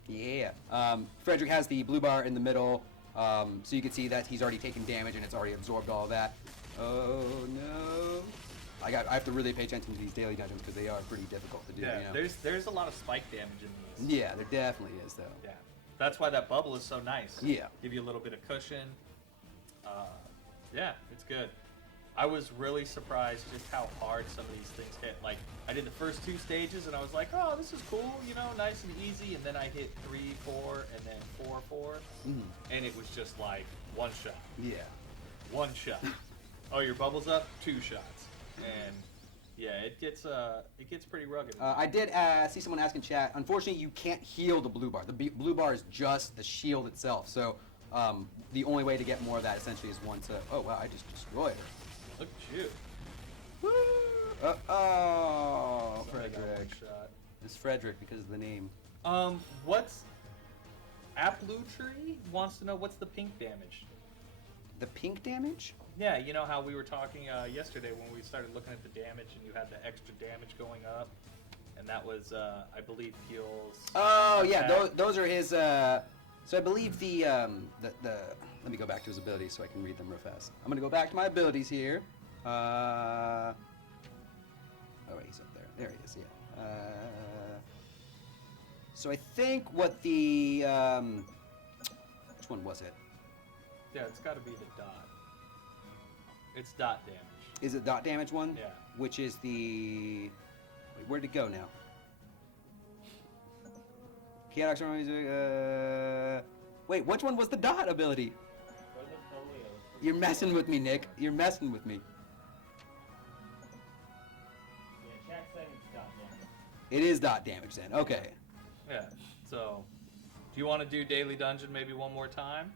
Yeah. Frederick has the blue bar in the middle, so you can see that he's already taken damage and it's already absorbed all that. Oh no! I have to really pay attention to these daily dungeons because they are pretty difficult to do. Yeah, you know? there's a lot of spike damage in these. Yeah, there definitely is though. Yeah, that's why that bubble is so nice. Yeah. Give you a little bit of cushion. Yeah, it's good. I was really surprised just how hard some of these things hit. Like, I did the first 2 stages and I was like, oh, this is cool, you know, nice and easy. And then I hit 3, 4, and then 4, 4. And it was just like 1 shot. Yeah. 1 shot. Oh, your bubble's up? 2 shots. And yeah, it gets pretty rugged. I did see someone ask in chat. Unfortunately, you can't heal the blue bar. The blue bar is just the shield itself. So the only way to get more of that essentially is one to. Oh wow! I just destroyed her. Look at you. Woo! Oh, Somebody got 1 Frederick. shot. It's Frederick because of the name. What's Tree wants to know what's the pink damage? The pink damage? Yeah, you know how we were talking yesterday when we started looking at the damage and you had the extra damage going up, and that was I believe heals. Oh yeah, attack. those are his. So I believe the let me go back to his abilities so I can read them real fast. I'm gonna go back to my abilities here. Oh wait, he's up there. There he is. Yeah. So I think what the which one was it? Yeah, it's got to be the dot. It's dot damage. Is it dot damage one? Yeah. Which is the. Wait, where'd it go now? Chaotic Storm music. Wait, which one was the dot ability? You're messing with me, Nick. You're messing with me. Yeah, chat said it's dot damage. It is dot damage then. Okay. Yeah. So, do you want to do daily dungeon maybe one more time,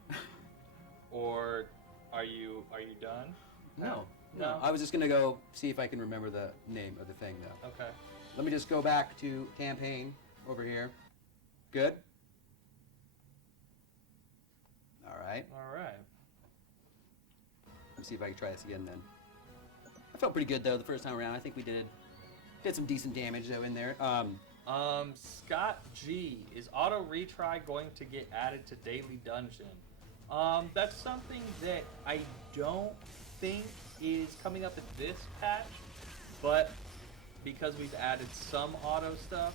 or are you done? No. No. I was just gonna go see if I can remember the name of the thing though. Okay. Let me just go back to campaign over here. Good. All right. All right. Let me see if I can try this again then. I felt pretty good though the first time around. I think we did some decent damage though in there. Scott G, is auto retry going to get added to daily dungeon? That's something that I don't think is coming up in this patch, but because we've added some auto stuff,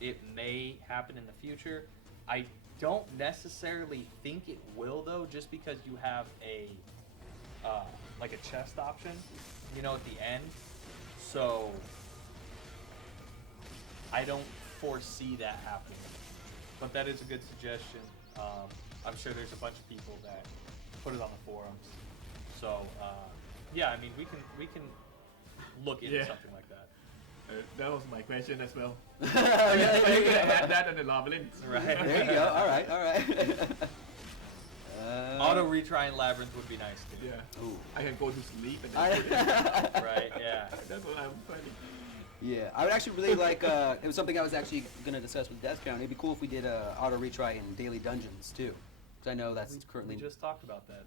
it may happen in the future. I don't necessarily think it will though, just because you have a like a chest option, you know, at the end. So I don't foresee that happening, but that is a good suggestion. I'm sure there's a bunch of people that put it on the forums. So yeah, I mean we can look into Yeah. something like that. That was my question as well. Yeah, So you can add that on the labyrinth. Right. There you go. All right. Auto retry in Labyrinth would be nice too. Yeah. Ooh. I can go to sleep and then put it. Right. Yeah. That's what I'm planning. Yeah, I would actually really like. It was something I was actually going to discuss with Death Crown. It'd be cool if we did auto retry in daily dungeons too, because I know that's currently. We just talked about that.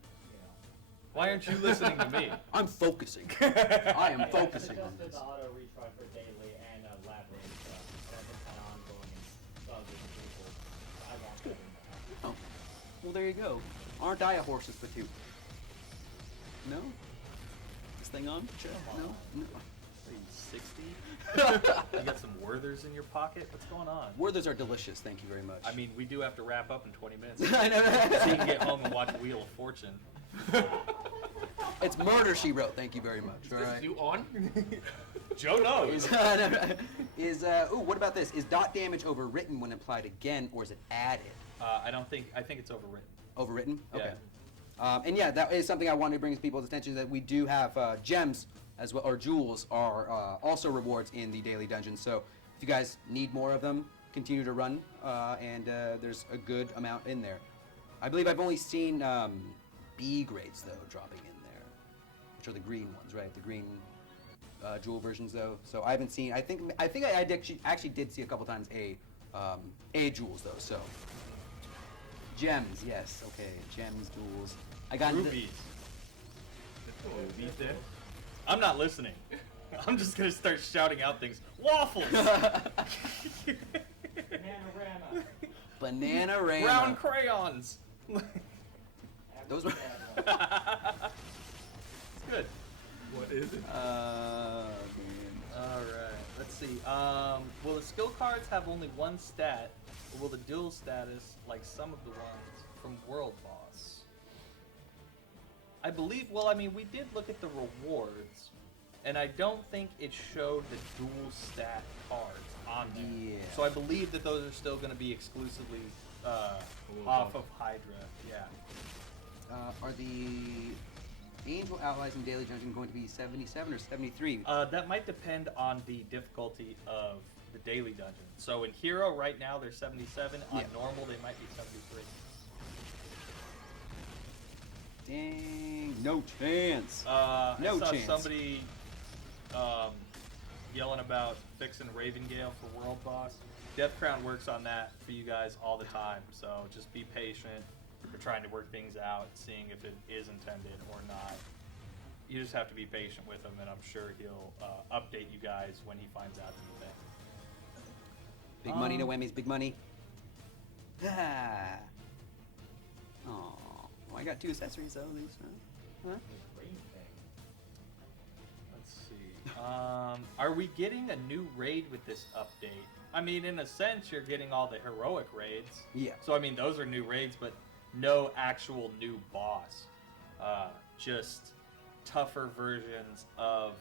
Why aren't you listening to me? I'm focusing. I am I focusing on suggested this. the auto retry for daily and labyrinth. That's kind of ongoing and bugging people. I want that. Oh, well there you go. Aren't I a horse's patoot? No. This thing on? Sure. Come on. No. Are you 60? You got some Werthers in your pocket? What's going on? Werthers are delicious. Thank you very much. I mean, we do have to wrap up in 20 minutes. I know. So you can get home and watch Wheel of Fortune. It's Murder She Wrote. Thank you very much. All Is right. you on? Joe knows. What about this? Is dot damage overwritten when applied again, or is it added? I think it's overwritten. Overwritten? Yeah. Okay. And yeah, that is something I wanted to bring to people's attention, that we do have gems as well, or jewels are also rewards in the daily dungeon. So if you guys need more of them, continue to run, and there's a good amount in there. I believe I've only seen B grades though dropping in there, which are the green ones, right? The green jewel versions though. So I haven't seen. I think I actually did see a couple times A jewels though. So gems, yes, okay, gems, jewels. I got into- Rubies. Oh, these there. I'm not listening. I'm just gonna start shouting out things. Waffles. Panorama. Banana Rama. Brown crayons. Those were. It's good. What is it? All right. Let's see. Will the skill cards have only one stat, or will the dual status like some of the ones from World Boss? I believe. Well, I mean, we did look at the rewards, and I don't think it showed the dual stat cards on there. Yeah. So I believe that those are still going to be exclusively off of Hydra. Yeah. Are the angel allies in daily dungeon going to be 77 or 73? That might depend on the difficulty of the daily dungeon. So in Hero right now they're 77. On Yeah. normal they might be 73. Dang, no chance. I No saw chance. somebody yelling about fixing Ravengale for World Boss. Death Crown works on that for you guys all the time. So just be patient. We're trying to work things out, seeing if it is intended or not. You just have to be patient with him, and I'm sure he'll update you guys when he finds out anything. Big money, no whammies, big money. Ah. Oh, I got 2 accessories though. These, huh? Green thing. Let's see. Are we getting a new raid with this update? I mean, in a sense, you're getting all the heroic raids. Yeah. So, I mean, those are new raids, but no actual new boss. Just tougher versions of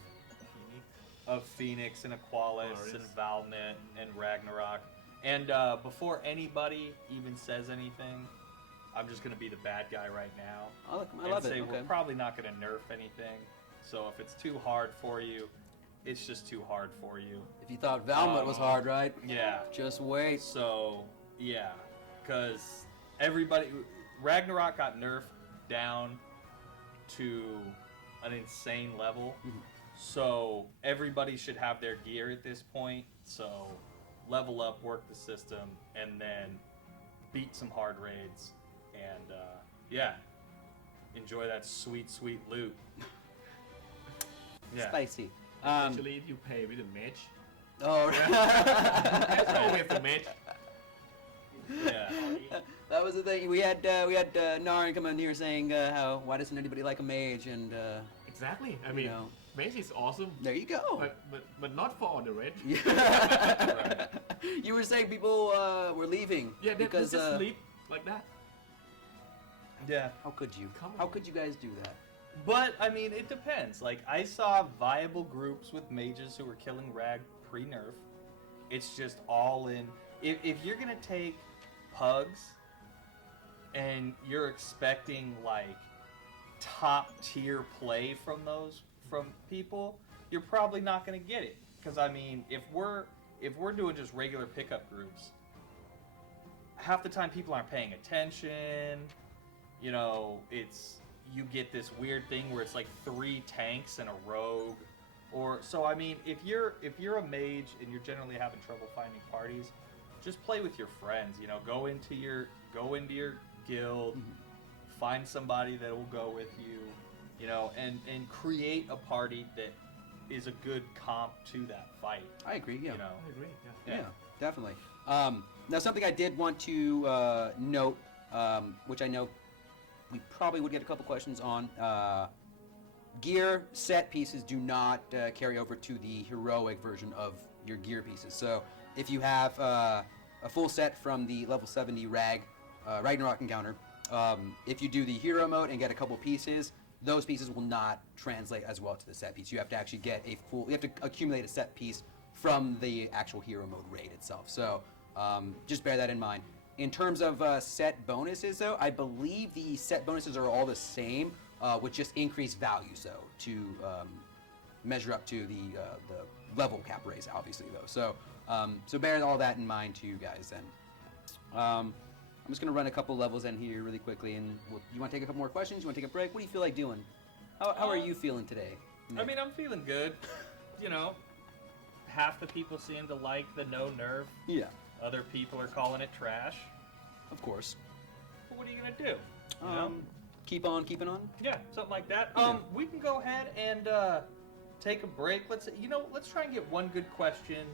Phoenix and Aqualis Aqualis. and Valnet and Ragnarok. And before anybody even says anything, I'm just going to be the bad guy right now. I love and it. say Okay. we're probably not going to nerf anything. So if it's too hard for you, it's just too hard for you. If you thought Valmont was hard, right? Yeah. Just wait. So, yeah. Because Ragnarok got nerfed down to an insane level. Mhm. So everybody should have their gear at this point. So level up, work the system, and then beat some hard raids. And yeah, enjoy that sweet, sweet loot. Yeah. Spicy. Especially if you pay with a match. Oh, That's always the match. Yeah. that was the thing. We had Narin come in here saying how why doesn't anybody like a mage, and Exactly. I You mean, know. match is awesome, there you go. but not for the red. Yeah. You were saying people were leaving Yeah, they because just sleep like that. Yeah. how could you? Come How on. could you guys do that? But, I mean, it depends. Like, I saw viable groups with mages who were killing Rag pre-nerf. It's just all in. If you're going to take pugs and you're expecting, like, top tier play from people, you're probably not going to get it. Because I mean, if we're doing just regular pickup groups, half the time people aren't paying attention. You know, you get this weird thing where it's like 3 tanks and a rogue. Or so I mean, if you're a mage and you're generally having trouble finding parties, just play with your friends. You know, go into your guild, find somebody that will go with you. You know, and create a party that is a good comp to that fight. I agree. Yeah. You know. I agree. Yeah, definitely. Now, something I did want to note, which I know we probably would get a couple questions on. Gear set pieces do not carry over to the heroic version of your gear pieces. So if you have a full set from the level 70 Ragnarok encounter, if you do the hero mode and get a couple pieces, those pieces will not translate as well to the set piece. You have to actually get you have to accumulate a set piece from the actual hero mode raid itself. So just bear that in mind. In terms of set bonuses, though, I believe the set bonuses are all the same, with just increased values, though, to measure up to the level cap raise, obviously, though. So so bear all that in mind, too, guys. Then I'm just gonna run a couple levels in here really quickly, and you want to take a couple more questions? You want to take a break? What do you feel like doing? How are you feeling today? I mean, I'm feeling good. You know, half the people seem to like the no nerf. Yeah, Other people are calling it trash. of course. But what are you gonna do? You know? Keep on keeping on. Yeah, something like that. Yeah. We can go ahead and take a break. Let's try and get one good question.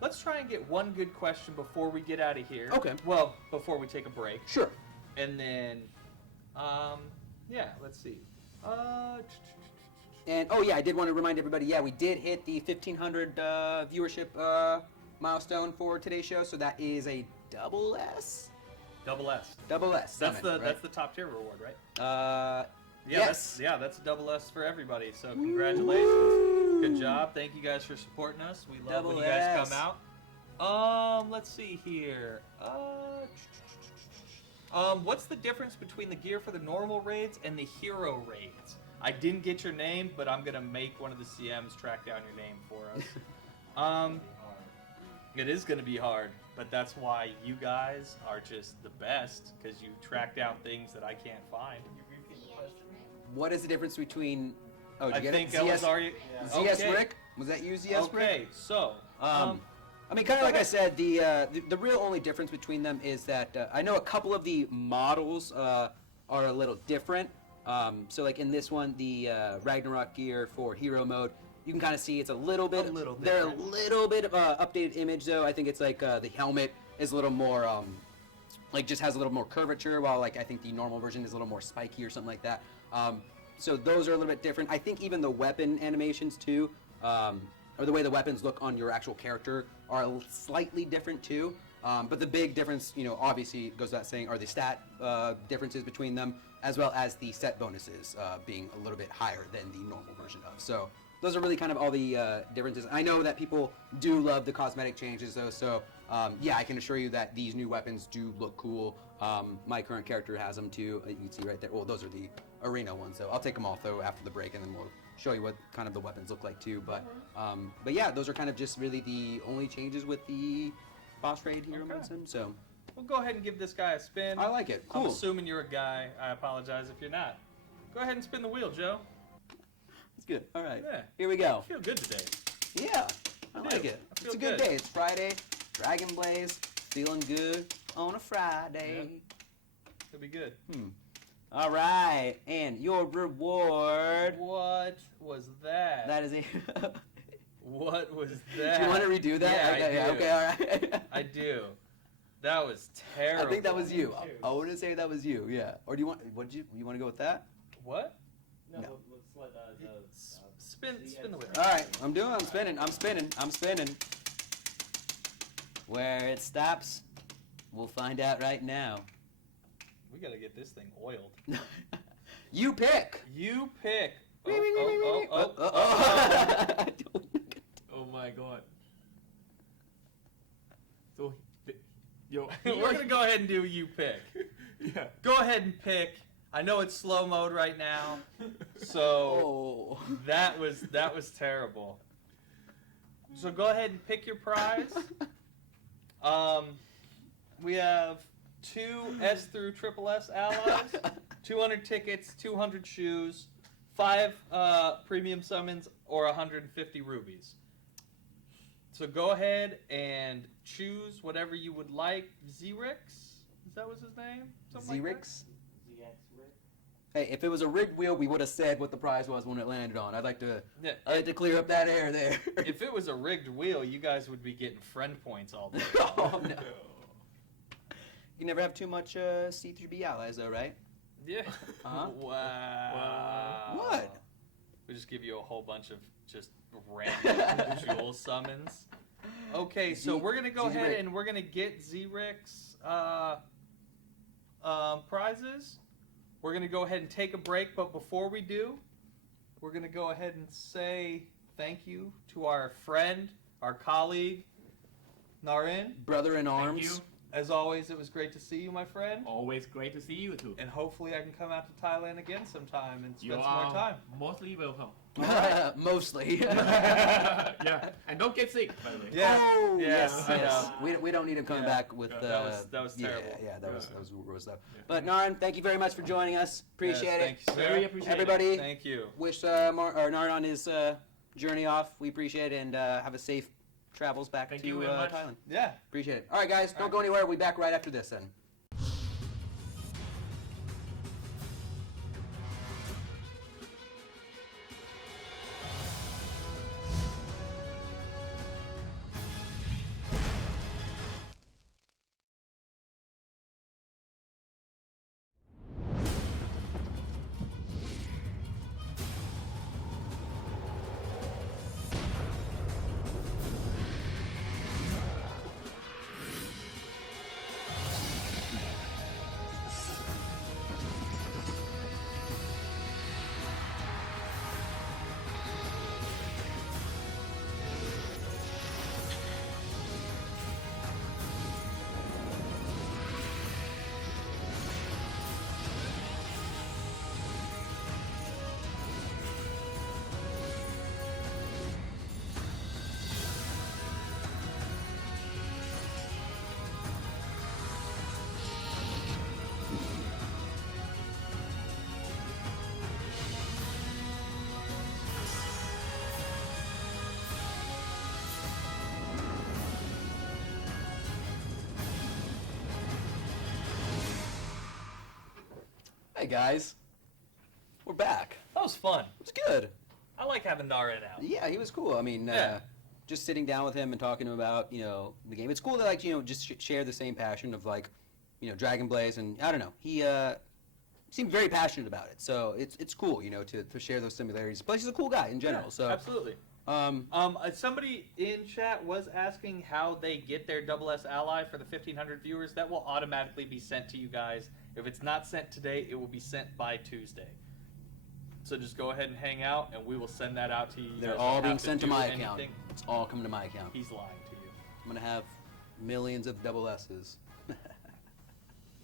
Let's try and get one good question before we get out of here. Okay. Well, before we take a break. Sure. And then, yeah, let's see. And oh yeah, I did want to remind everybody. Yeah, we did hit the 1,500 viewership milestone for today's show. So that is a double S. Double S. Double S. That's summon, that's the top tier reward, right? right? Yeah, yes. that's a double S for everybody. So congratulations. Good job. Thank you guys for supporting us. We love when you guys Double come out. Let's see here. What's the difference between the gear for the normal raids and the hero raids? I didn't get your name, but I'm gonna make one of the CMs track down your name for us. It is gonna be hard, but that's why you guys are just the best, because you track down things that I can't find. What is the difference between? Oh, did I you get think it? I was ZS, already. ZS Okay. Rick? Was that you, ZS Rick? Okay, so I mean, kind of like I said, the real only difference between them is that I know a couple of the models are a little different. So like in this one, the Ragnarok gear for hero mode, you can kind of see it's a little bit. They're a little bit of updated image though. I think it's like the helmet is a little more like just has a little more curvature, while like I think the normal version is a little more spiky or something like that. So those are a little bit different. I think even the weapon animations too, or the way the weapons look on your actual character are slightly different too. But the big difference, you know, obviously goes without saying, are the stat differences between them, as well as the set bonuses being a little bit higher than the normal version of. So those are really kind of all the differences. I know that people do love the cosmetic changes though, so yeah, I can assure you that these new weapons do look cool. My current character has them too. You can see right there. Well, those are the arena ones, so I'll take them off though after the break, and then we'll show you what kind of the weapons look like too. But yeah, those are kind of just really the only changes with the boss raid hero mode sim. So we'll go ahead and give this guy a spin. I like it. Cool. I'm assuming you're a guy. I apologize if you're not. Go ahead and spin the wheel, Joe. It's good. All right. Yeah. Here we go. I feel good today. Yeah, I do. like it. I It's feel a good good. day. It's Friday. Dragon Blaze. Feeling good on a Friday. It'll be good. All right, and your reward. What was that? That is a. What was that? Do you want to redo that? Yeah, okay, I do. okay, all right. I do. That was terrible. I think that was you. Me too. I want to say that was you. Yeah. Or do you want? What did you want to go with that? What? No, No. let's let Spin the wheel. All right, I'm spinning. Where it stops, we'll find out right now. We gotta get this thing oiled. You pick. You pick. Oh my god. So, yo, We're gonna go ahead and do you pick. yeah. Go ahead and pick. I know it's slow mode right now, so Oh. that was terrible. So go ahead and pick your prize. We have 2 S through triple S allies, 200 tickets, 200 shoes, 5 premium summons, or 150 rubies. So go ahead and choose whatever you would like. Zerix? Is that was his name? Something like that? Xerix? ZX Rick. Hey, if it was a rigged wheel, we would have said what the prize was when it landed on. I'd like to Yeah, clear up that air there. if it was a rigged wheel, you guys would be getting friend points all day. Oh, no. You never have too much C through B allies, though, right? Yeah. Huh? Wow. What? We just give you a whole bunch of just random jewel summons. Okay, so we're gonna go ahead Z-Rick. and we're gonna get Zerix prizes. We're gonna go ahead and take a break, but before we do, we're gonna go ahead and say thank you to our friend, our colleague, Narin. Brother in Thank arms. you. As always, it was great to see you, my friend. Always great to see you too. And hopefully I can come out to Thailand again sometime and You spend some are more time. mostly welcome. Mostly. Yeah, and don't get sick, by the way. Yeah. Oh, Yeah, yes, I yes. know. We don't need him coming Yeah. back with. That was terrible. Yeah, that was gross stuff. Yeah. But Naran, thank you very much for joining us. Appreciate Yes, it. thank you, sir. Very appreciate Everybody, Thank you. wish Naran on his journey off. We appreciate it, and have a safe travels back Thank to you very much. Thailand. Yeah. Appreciate it. All right, guys, don't right. go anywhere. We'll be back right after this then. Hey guys, we're back. That was fun. It's good. I like having Narin out. Yeah, he was cool. I mean, Yeah. just sitting down with him and talking to him about the game. It's cool to just share the same passion of Dragon Blaze, and I don't know. He seemed very passionate about it, so it's cool to share those similarities. Plus, he's a cool guy in general. Yeah, So absolutely. Somebody in chat was asking how they get their double S ally for the 1,500 viewers. That will automatically be sent to you guys. If it's not sent today, it will be sent by Tuesday. So just go ahead and hang out, and we will send that out to you. You they're guys all don't being have to sent to do my anything. account. It's all coming to my account. He's lying to you, I'm gonna have millions of double S's.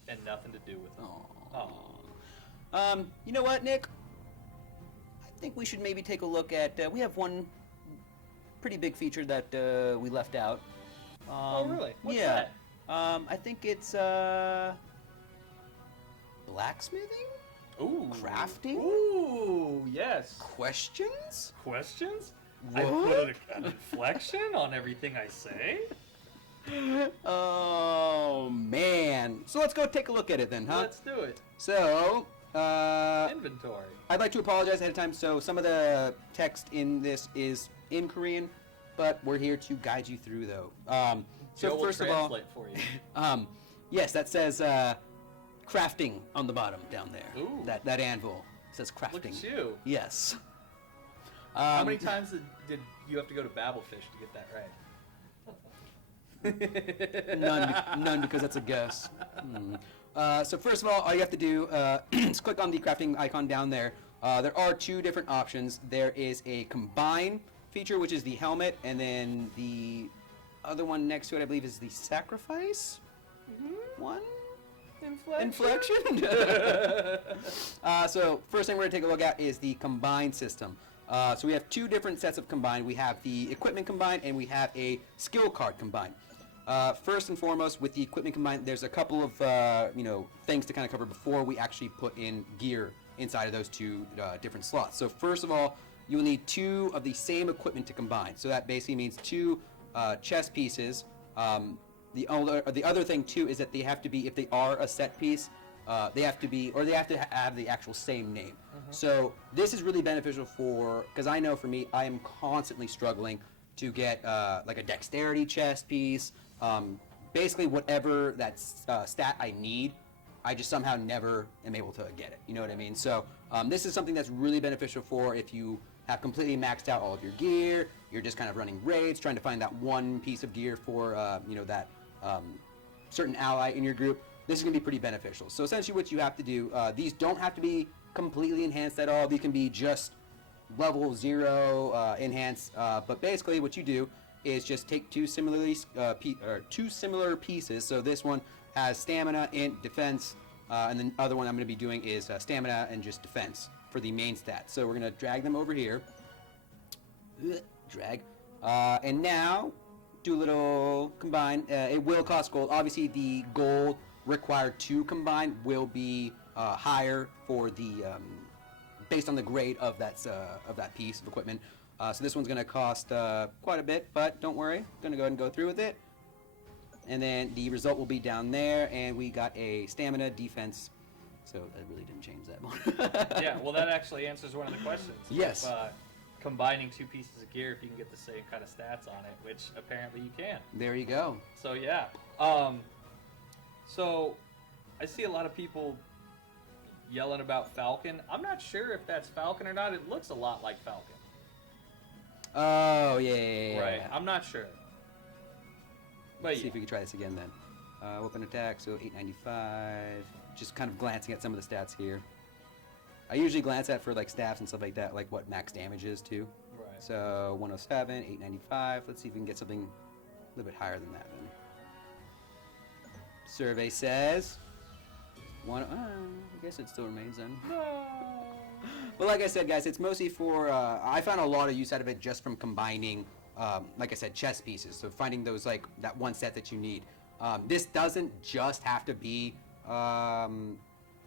and nothing to do with it. Aw. You know what, Nick? I think we should maybe take a look at. We have one pretty big feature that we left out. Oh, really? What's yeah. that? I think it's blacksmithing, Ooh. crafting, Ooh, yes. questions. Questions? What? I put an inflection on everything I say. Oh man! So let's go take a look at it then, huh? Let's do it. So, Inventory. I'd like to apologize ahead of time. So some of the text in this is in Korean, but we're here to guide you through though. So Joe will first of all, translate for you. yes, that says crafting on the bottom down there. Ooh. That anvil says crafting. Look at you. Yes. How many times did you have to go to Babelfish to get that right? None, because that's a guess. So first of all you have to do is click on the crafting icon down there. There are two different options. There is a combine feature, which is the helmet, and then the other one next to it, I believe, is the sacrifice one. Inflection. So first thing we're going to take a look at is the combined system. So we have two different sets of combined. We have the equipment combined and we have a skill card combined. First and foremost, with the equipment combined, there's a couple of things to kind of cover before we actually put in gear inside of those two different slots. So first of all, you will need two of the same equipment to combine. So that basically means two chess pieces. The other thing too is that they have to be, if they are a set piece, they have to have the actual same name. So this is really beneficial because I know for me, I am constantly struggling to get like a dexterity chess piece. Basically whatever that stat I need, I just somehow never am able to get it. You know what I mean? So this is something that's really beneficial for if you have completely maxed out all of your gear, you're just kind of running raids, trying to find that one piece of gear for that certain ally in your group. This is going to be pretty beneficial. So essentially what you have to do, these don't have to be completely enhanced at all. These can be just level 0 enhanced. But basically what you do is just take two similar pieces. So this one has stamina, int, defense, and then the other one I'm going to be doing is stamina and just defense for the main stat. So we're going to drag them over here. Drag. And now do a little combine. It will cost gold. Obviously the gold required to combine will be higher for the based on the grade of that piece of equipment. So this one's going to cost quite a bit, but don't worry, I'm going to go ahead and go through with it. And then the result will be down there, and we got a stamina defense. So that really didn't change that much. Yeah, well, that actually answers one of the questions. Yes. If, combining two pieces of gear, if you can get the same kind of stats on it, which apparently you can. There you go. So yeah. So I see a lot of people yelling about Falcon. I'm not sure if that's Falcon or not. It looks a lot like Falcon. Oh, yeah. Right. I'm not sure. But Let's see if we can try this again then. Weapon attack, so 895. Just kind of glancing at some of the stats here. I usually glance at for like staffs and stuff like that, like what max damage is too. Right. So 107, 895. Let's see if we can get something a little bit higher than that then. Survey says I guess it still remains then. But like I said, guys, it's mostly for. I found a lot of use out of it just from combining, like I said, chess pieces. So finding those like that one set that you need. This doesn't just have to be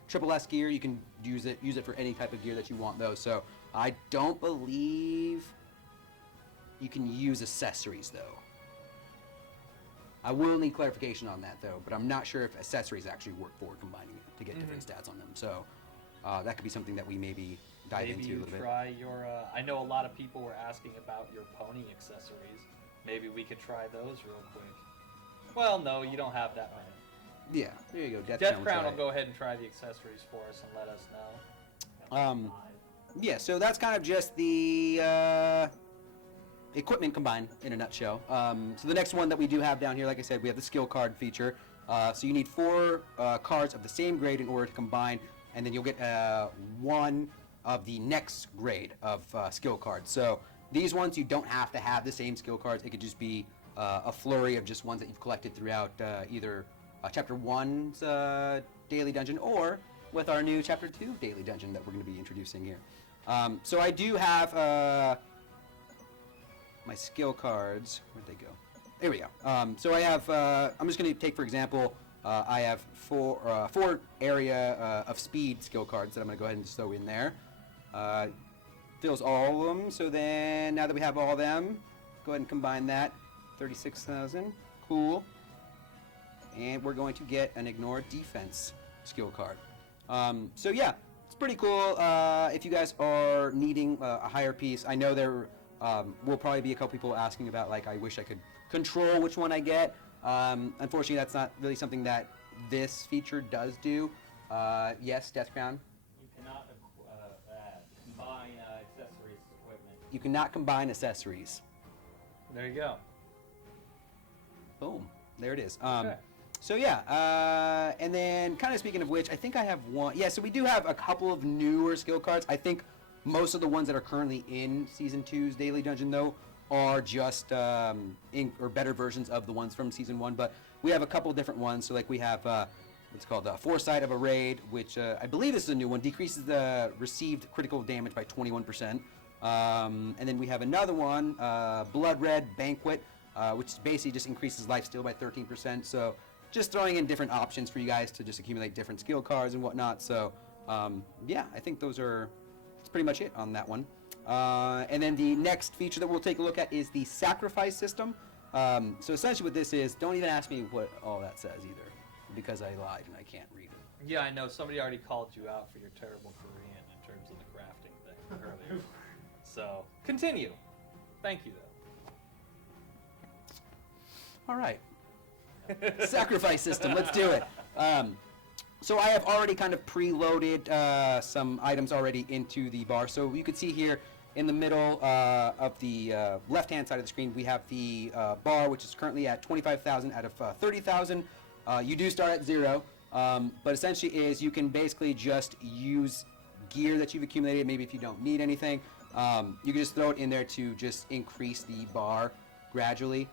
triple S gear. You can use it for any type of gear that you want, though. So I don't believe you can use accessories though. I will need clarification on that though, but I'm not sure if accessories actually work for combining it to get different stats on them. So that could be something that we maybe dive into a little bit. Maybe you try your. I know a lot of people were asking about your pony accessories. Maybe we could try those real quick. Well, no, you don't have that many. Yeah, there you go. Death Crown will go ahead and try the accessories for us and let us know. Yeah, so that's kind of just the equipment combined in a nutshell. So the next one that we do have down here, like I said, we have the skill card feature. So you need 4 cards of the same grade in order to combine, and then you'll get one of the next grade of skill cards. So these ones, you don't have to have the same skill cards. It could just be a flurry of just ones that you've collected throughout either Chapter 1's daily dungeon or with our new Chapter 2 daily dungeon that we're going to be introducing here. So I do have my skill cards. Where'd they go? There we go. So I have, I'm just going to take, for example, I have 4 area of speed skill cards that I'm going to go ahead and throw in there. Fills all of them. So then, now that we have all of them, go ahead and combine that. 36,000. Cool. And we're going to get an ignore defense skill card. So yeah, it's pretty cool. If you guys are needing a higher piece, I know there will probably be a couple people asking about, like, I wish I could control which one I get. Unfortunately, that's not really something that this feature does do. Yes, Death Crown? You cannot combine accessories equipment. You cannot combine accessories. There you go. Boom. There it is. Okay. So yeah, and then kind of speaking of which, I think I have one. Yeah, so we do have a couple of newer skill cards. I think most of the ones that are currently in Season 2's Daily Dungeon, though, are just better versions of the ones from Season 1. But we have a couple different ones. So like we have what's called Foresight of a Raid, which I believe is a new one. Decreases the received critical damage by 21%. And then we have another one, Blood Red Banquet, which basically just increases lifesteal by 13%. So just throwing in different options for you guys to just accumulate different skill cards and whatnot. So yeah, I think that's pretty much it on that one. And then the next feature that we'll take a look at is the sacrifice system. So essentially what this is, don't even ask me what all that says either, because I lied and I can't read it. Yeah, I know. Somebody already called you out for your terrible Korean in terms of the crafting thing earlier. So, continue. Thank you, though. All right. Sacrifice system, let's do it. So I have already kind of preloaded some items already into the bar. So you can see here in the middle of the left-hand side of the screen, we have the bar, which is currently at 25,000 out of 30,000. You do start at 0, but essentially is you can basically just use gear that you've accumulated, maybe if you don't need anything. You can just throw it in there to just increase the bar gradually.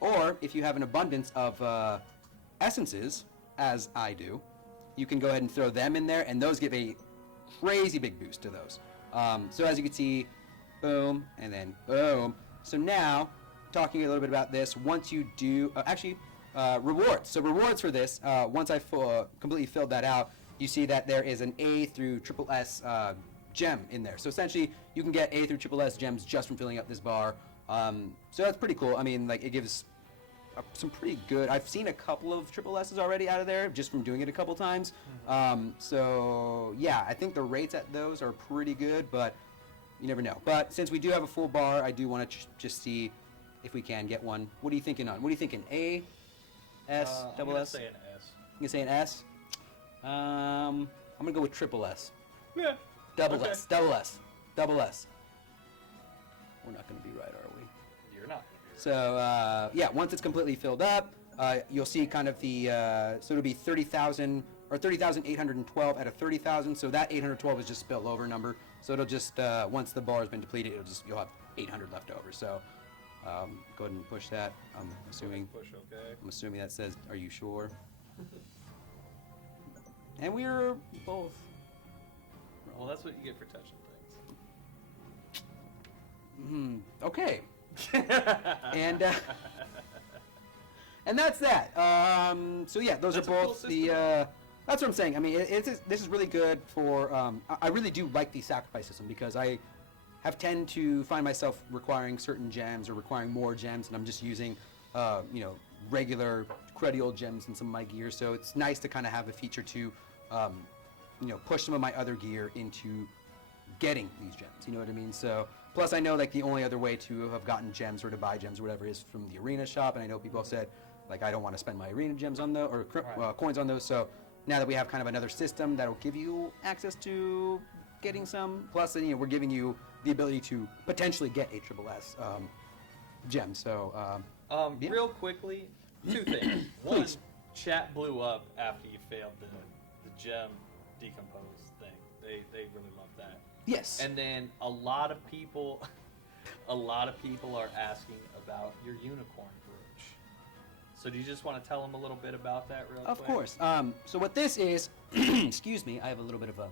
Or if you have an abundance of essences, as I do, you can go ahead and throw them in there, and those give a crazy big boost to those. So as you can see, boom, and then boom. So now, talking a little bit about this, once you do, rewards. So rewards for this, once I completely filled that out, you see that there is an A through triple S gem in there. So essentially, you can get A through triple S gems just from filling up this bar. So that's pretty cool. I mean, like, it gives some pretty good. I've seen a couple of triple S's already out of there just from doing it a couple times. So yeah, I think the rates at those are pretty good, but you never know. But since we do have a full bar, I do want to just see if we can get one. What are you thinking on? What are you thinking? A, S, double S? I'm going to say an S. You say an S? I'm gonna go with triple S. Yeah. Double Okay. S. Double S. Double S. We're not gonna be right, are we? You're not. So yeah, once it's completely filled up, you'll see kind of the so it'll be 30,000 or 30,812 out of 30,000. So that 812 is just spillover number. So it'll just once the bar has been depleted, you'll have 800 left over. So go ahead and push that. I'm assuming. Push, okay. I'm assuming that says, "Are you sure?" And we're both. Well, that's what you get for touching Okay. and and that's that. So yeah, those That's are a cool both the. That's what I'm saying. I mean, this is really good for. I really do like the sacrifice system because I have tend to find myself requiring certain gems or requiring more gems, and I'm just using, regular cruddy old gems in some of my gear. So it's nice to kind of have a feature to, push some of my other gear into getting these gems. You know what I mean? So plus I know like the only other way to have gotten gems or to buy gems or whatever is from the arena shop, and I know people have said like I don't want to spend my arena gems on those or coins on those. So now that we have kind of another system that'll give you access to getting some, plus we're giving you the ability to potentially get a triple S gem. So yeah. Real quickly, two things. One, Please. chat blew up after you failed the gem decompose thing. They really love that. Yes. And then a lot of people are asking about your unicorn brooch. So do you just want to tell them a little bit about that real quick? Of course. So what this is, excuse me, I have a little bit of a.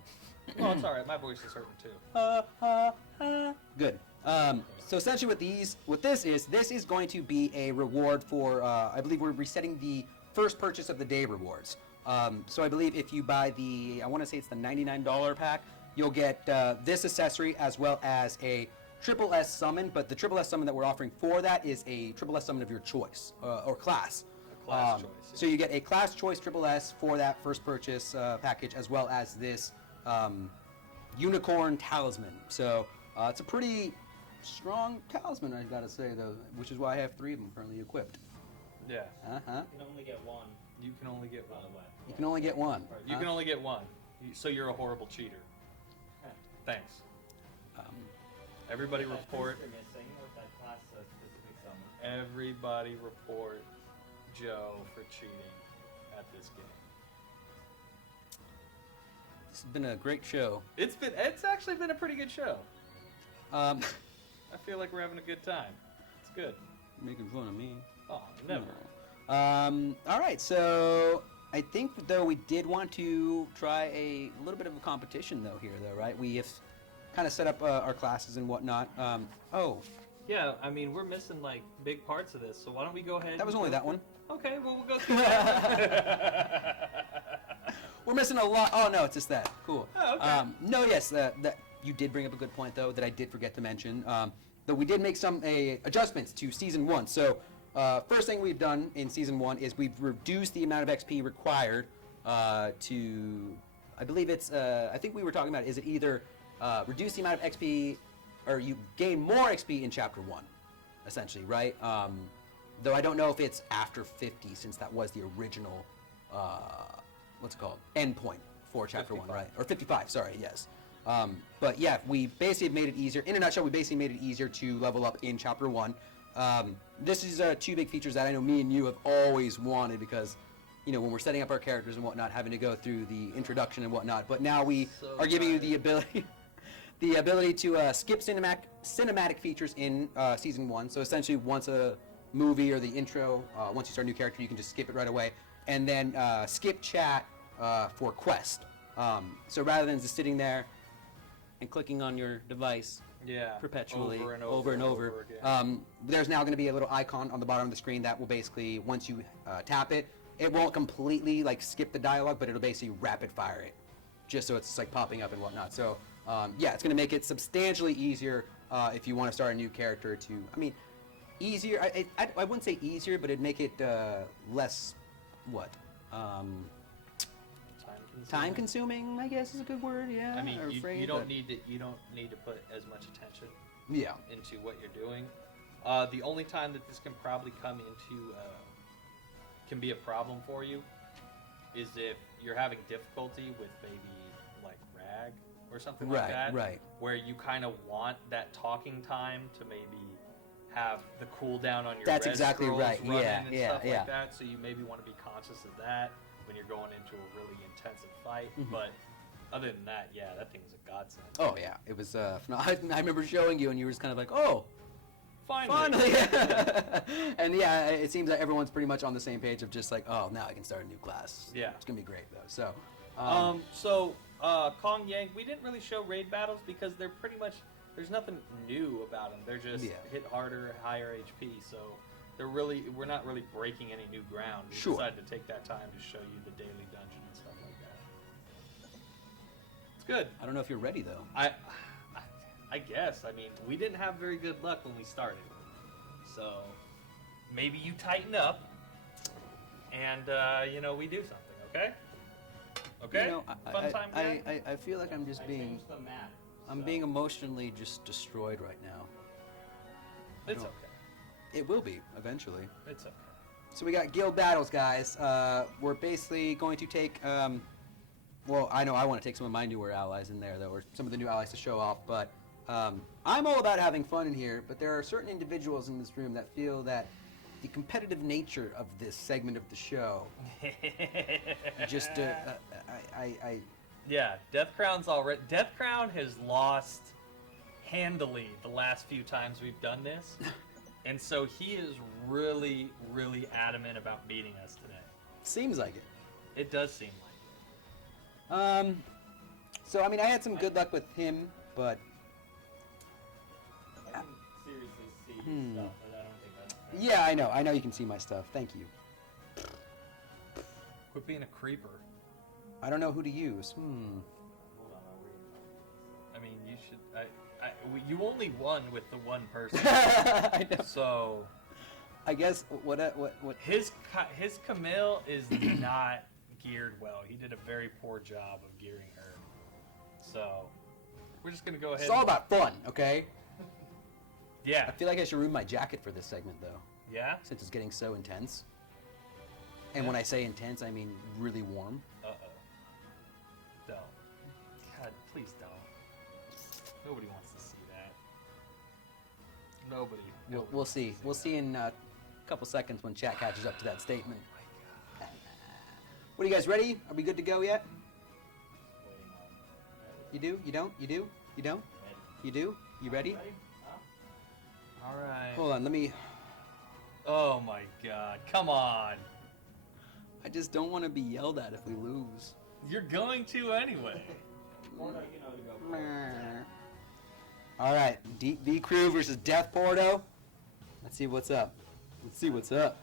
Well, it's all right. My voice is hurting too. Good. So essentially what this is going to be a reward for, I believe we're resetting the first purchase of the day rewards. So I believe if you buy I want to say it's the $99 pack, you'll get this accessory as well as a triple S summon, but the triple S summon that we're offering for that is a triple S summon of your choice, or class. A class choice. Yeah. So you get a class choice triple S for that first purchase package, as well as this unicorn talisman. So it's a pretty strong talisman, I gotta say, though, which is why I have 3 of them currently equipped. Yeah. Uh-huh. You can only get one, You can only get by one. the way. You can only get one. You can only get one. So you're a horrible cheater. Thanks. Everybody report. You're missing with that class specific summon. Everybody report Joe for cheating at this game. This has been a great show. It's actually been a pretty good show. Um, I feel like we're having a good time. It's good. making fun of me. Oh, never. All right, so I think though we did want to try a little bit of a competition though here though, right? We have kind of set up our classes and whatnot. Oh, Yeah, I mean, we're missing like big parts of this, so why don't we go ahead? that was and only go that one. Okay, well we'll go through that. We're missing a lot. Oh no, it's just that. Cool. Oh, okay. No, yes, that you did bring up a good point though that I did forget to mention. That we did make some adjustments to season 1. So first thing we've done in season 1 is we've reduced the amount of XP required to, I believe it's, I think we were talking about, is it either reduce the amount of XP or you gain more XP in chapter 1, essentially, right? Though I don't know if it's after 50 since that was the original, what's it called, endpoint for chapter 1, 55. right? Or 55, sorry, yes. But yeah, we basically made it easier. In a nutshell, we basically made it easier to level up in chapter 1. This is 2 big features that I know me and you have always wanted because, you know, when we're setting up our characters and whatnot, having to go through the introduction and whatnot. But now we are giving you the ability, to skip cinematic features in season 1. So essentially, once a movie or the intro, once you start a new character, you can just skip it right away, and then skip chat for quest. So rather than just sitting there and clicking on your device Yeah. perpetually Over and over again. there's now going to be a little icon on the bottom of the screen that will basically, once you tap it, it won't completely like skip the dialogue, but it'll basically rapid fire it, just so it's like popping up and whatnot. So yeah, it's going to make it substantially easier if you want to start a new character. I mean, easier. I wouldn't say easier, but it'd make it less what. Time consuming, I guess, is a good word. Yeah. I mean, or you phrase, don't but- need to put as much attention Yeah. into what you're doing. The only time that this can probably come into can be a problem for you is if you're having difficulty with maybe like rag or something like that, Right. where you kind of want that talking time to maybe have the cooldown on your That's red exactly scrolls right. running Yeah, and yeah, stuff yeah. like that. So you maybe want to be conscious of that when you're going into a really intensive fight. Mhm. But other than that, yeah, that thing was a godsend. Oh yeah, it was. I remember showing you, and you were just kind of like, "Oh, Finally. and yeah, it seems that everyone's pretty much on the same page of just like, "Oh, now I can start a new class." Yeah. it's gonna be great though. So, So Kong Yang, we didn't really show raid battles because they're pretty much, there's nothing new about them. They're just Yeah. hit harder, higher HP. So we're not really breaking any new ground. We Sure. decided to take that time to show you the daily dungeon and stuff like that. It's good. I don't know if you're ready though. I guess. I mean, we didn't have very good luck when we started. So maybe you tighten up and, we do something, okay? Okay? You know, Fun time, gang? I feel like I'm just I being. changed the map. I'm so- being emotionally just destroyed right now. It's no. okay. It will be eventually. It's okay. So we got guild battles, guys. We're basically going to take. Well, I know I want to take some of my newer allies in there, though, or some of the new allies to show off. But I'm all about having fun in here. But there are certain individuals in this room that feel that the competitive nature of this segment of the show just. Yeah, Death Crown has lost handily the last few times we've done this, and so he is really, really adamant about beating us today. Seems like it. It does seem like it. So I mean, I had some good luck with him, but I can seriously see Hmm. stuff, but I don't think that's fair. yeah, I know you can see my stuff. Thank you. Quit being a creeper. I don't know who to use. Hold on, I'll read. I mean, you should. You only won with the one person, I know. so I guess what his Camille is not geared well. He did a very poor job of gearing her. So we're just gonna go ahead. it's all about fun, okay? I Yeah. feel like I should ruin my jacket for this segment though, Yeah. since it's getting so intense. And Yeah. when I say intense, I mean really warm. Uh-oh. Don't. God, please don't. Nobody wants to see that. Nobody. We'll see. We'll see in a couple seconds when chat catches up to that statement. Oh my God. What are you guys ready? Are we good to go yet? Waiting on. You do? You don't? You do? You don't? Ready? You do? You ready? Ready? Huh? All right. Hold on, let me. Oh my God. Come on. I just don't want to be yelled at if we lose. You're going to anyway. Porto, you know to go for it. All right, Deep V Crew versus Death Porto. Let's see what's up. Let's see what's up.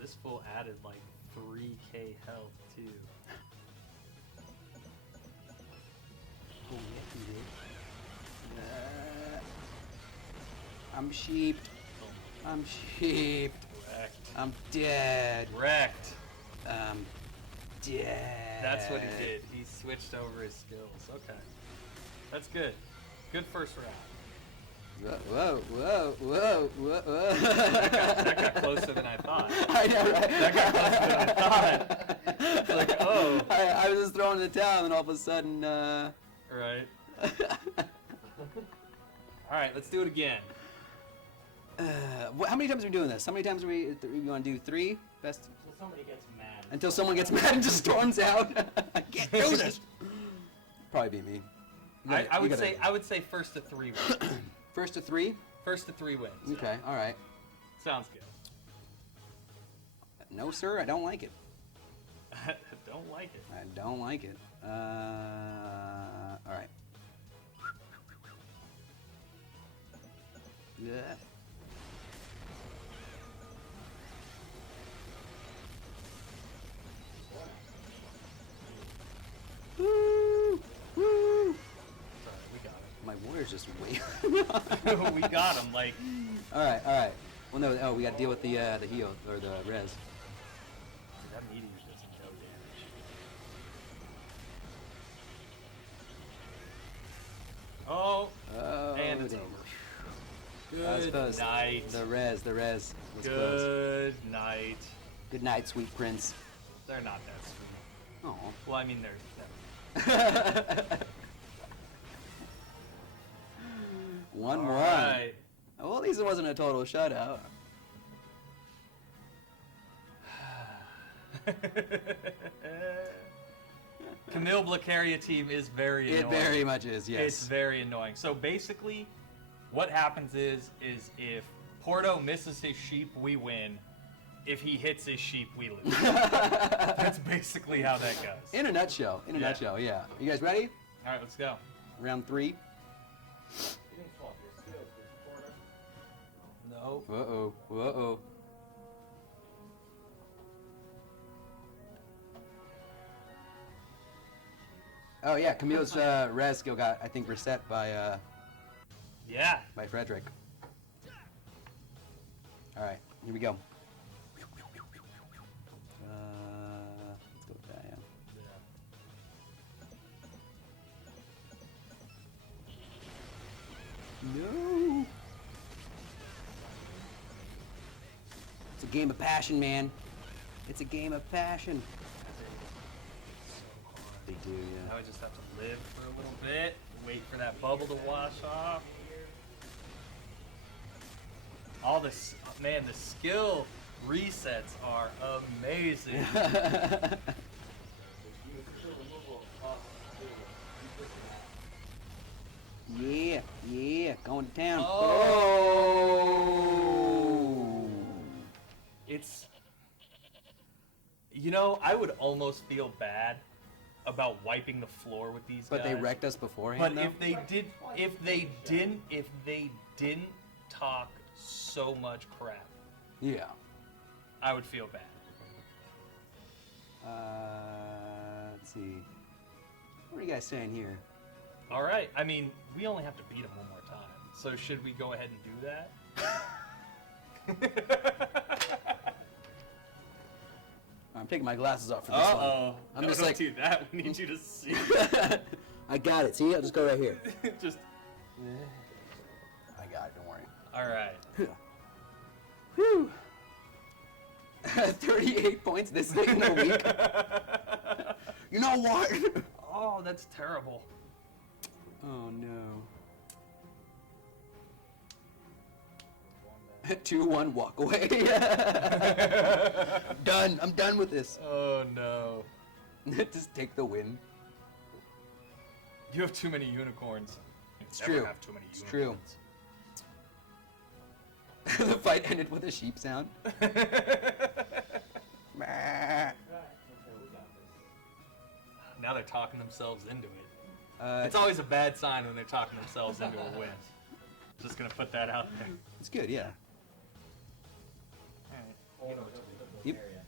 This fool added like 3k health too. Oh, yeah, I'm sheeped. I'm sheeped. Wrecked. I'm dead. Wrecked. Dead. That's what he did. He switched over his skills. Okay. That's good. Good first round. Whoa, whoa, whoa, whoa, whoa. That got closer than I thought. I know, right? That got closer than I thought. It's like, oh. I was just throwing the towel, and all of a sudden, Right. All right, let's do it again. how many times are we doing this? How many times are we want to do 3? Best So somebody gets mad. until someone gets mad and just storms out. I can't do this. Probably be me. You gotta- I you would gotta- say first to 3 wins. first to 3. First to 3 wins. Okay, all right. Sounds good. No, sir, I don't like it. Don't like it. I don't like it. All right. Yeah. Woo! Woo! Sorry, we got My warrior's just way. him. We got him. Like, All right, all right. Well, no. Oh, we got to deal with the heal or the res. that meteor does no damage. Oh, Oh, and it's damn. over. That was Good close. night. The res was close. Good night. Good night, sweet prince. They're not that sweet. Oh. Well, I mean, they're. 1-1. Alright. Well, at least it wasn't a total shutout. Camille Blacaria team is very It annoying. very much is, yes. It's very annoying. So basically, what happens is if Porto misses his sheep, we win. If he hits his sheep, we lose. That's basically how that goes. In a nutshell. In a Yeah. nutshell, yeah. You guys ready? All right, let's go. Round 3. You didn't swap your skills, did you, Porto? No. Uh-oh. Uh-oh. Oh, yeah. Camille's res skill got, I think, reset by Yeah. Frederick. All right. Here we go. Let's go with that, yeah. No. It's a game of passion, man. It's a game of passion. They do, yeah. Now we just have to live for a little bit, wait for that bubble to wash off. All this, man, the skill resets are amazing. Yeah, yeah, going to town. Oh. It's, you know, I would almost feel bad about wiping the floor with these But guys. they wrecked us beforehand, But though? if they didn't talk so much crap, Yeah. I would feel bad. Let's see. What are you guys saying here? All right. I mean, we only have to beat him one more time. So should we go ahead and do that? I'm taking my glasses off for this one. I'm no, just don't like- do that. We need you to see. I got it. See, I'll just go right here. Just. I got it. Don't worry. All right. Whew. 38 points this late in the week. You know what? Oh, that's terrible. Oh no. 2-1 walk away. Done. I'm done with this. Oh no. Just take the win. You have too many unicorns. It's Never true. have too many It's true. unicorns. The fight ended with a sheep sound. now they're talking themselves into it. It's always a bad sign when they're talking themselves into a win. Just gonna put that out there. It's good, yeah. Hold on, don't Yep. area.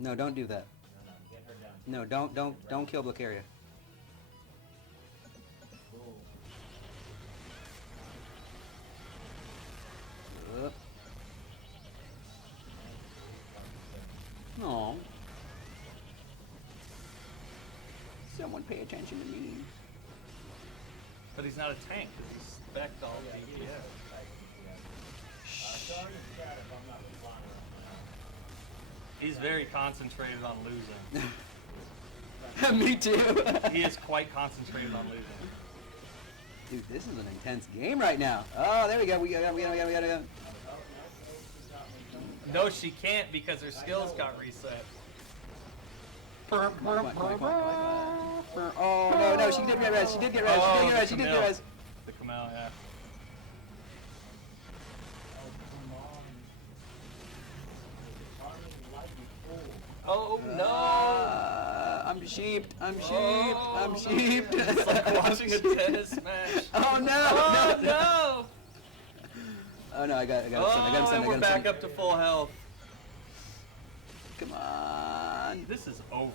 No, don't do that. No, get her down. No, don't kill Blicaria. Ooh. No. Someone pay attention to me. But he's not a tank because he's spec'd all Yeah, the you yeah. Sorry, Chad, if I'm not replying right He's very concentrated on losing. Me too. He is quite concentrated on losing. Dude, this is an intense game right now. Oh, there we go. We got it. No, she can't because her skills got reset. Oh, no, she did get res. She did get res. Oh, She did get res. She the did get Camille. res. The Kamel, yeah. Oh no! I'm sheeped. I'm sheeped. Oh, I'm sheeped. It's like watching a tennis match. Oh no! Oh no! Oh no! I got him. Oh, and we're back up to full health. Come on. This is over.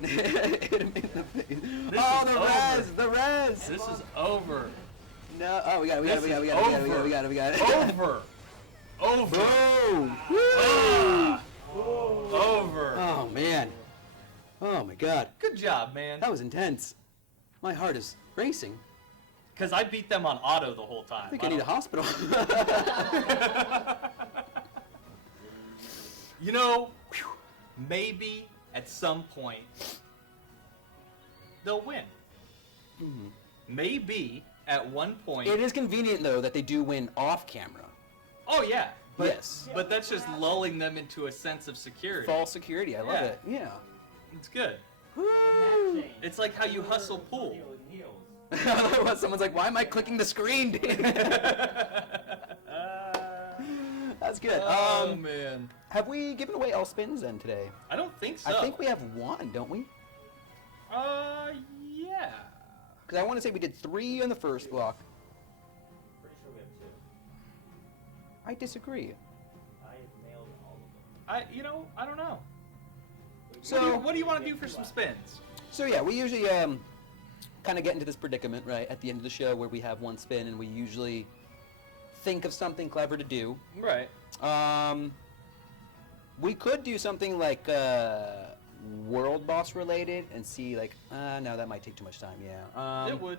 Hit him in the face. This Oh, is the over. res! The res! This is over. No. Oh, we got it. Over. Over. Boom! Ah. Over. Oh man. Oh my god. Good job, man. That was intense. My heart is racing. Because I beat them on auto the whole time. I think I need a hospital. You know, maybe at some point they'll win. Maybe at one point. It is convenient though that they do win off camera. Oh yeah. But, Yes. But that's just lulling them into a sense of security. False security. I love Yeah. it. Yeah. It's good. Woo! It's like how you hustle pool. Someone's like, why am I clicking the screen? That's good. Oh man. Have we given away all spins then today? I don't think so. I think we have one, don't we? Yeah. Because I want to say we did 3 in the first block. Pretty sure we have 2. I disagree. I nailed all of them. I don't know. So what do you want to do for some spins? So yeah, we usually kind of get into this predicament right at the end of the show where we have one spin and we usually think of something clever to do. Right. We could do something like world boss related and see like, no, that might take too much time. Yeah. It would.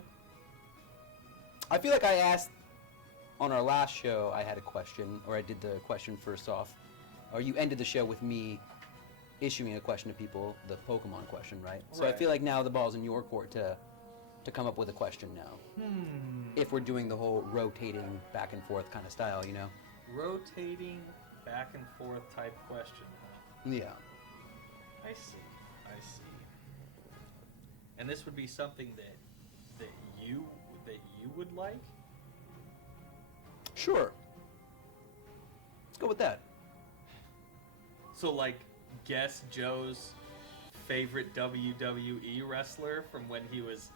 I feel like I asked on our last show. I had a question, or I did the question first off, or you ended the show with me issuing a question to people, the Pokemon question, right? So I Right. feel like now the ball's in your court to come up with a question now. If we're doing the whole rotating back and forth kind of style, you know? Rotating back and forth type question. Yeah. I see. And this would be something that you would like? Sure. Let's go with that. So like guess Joe's favorite WWE wrestler from when he was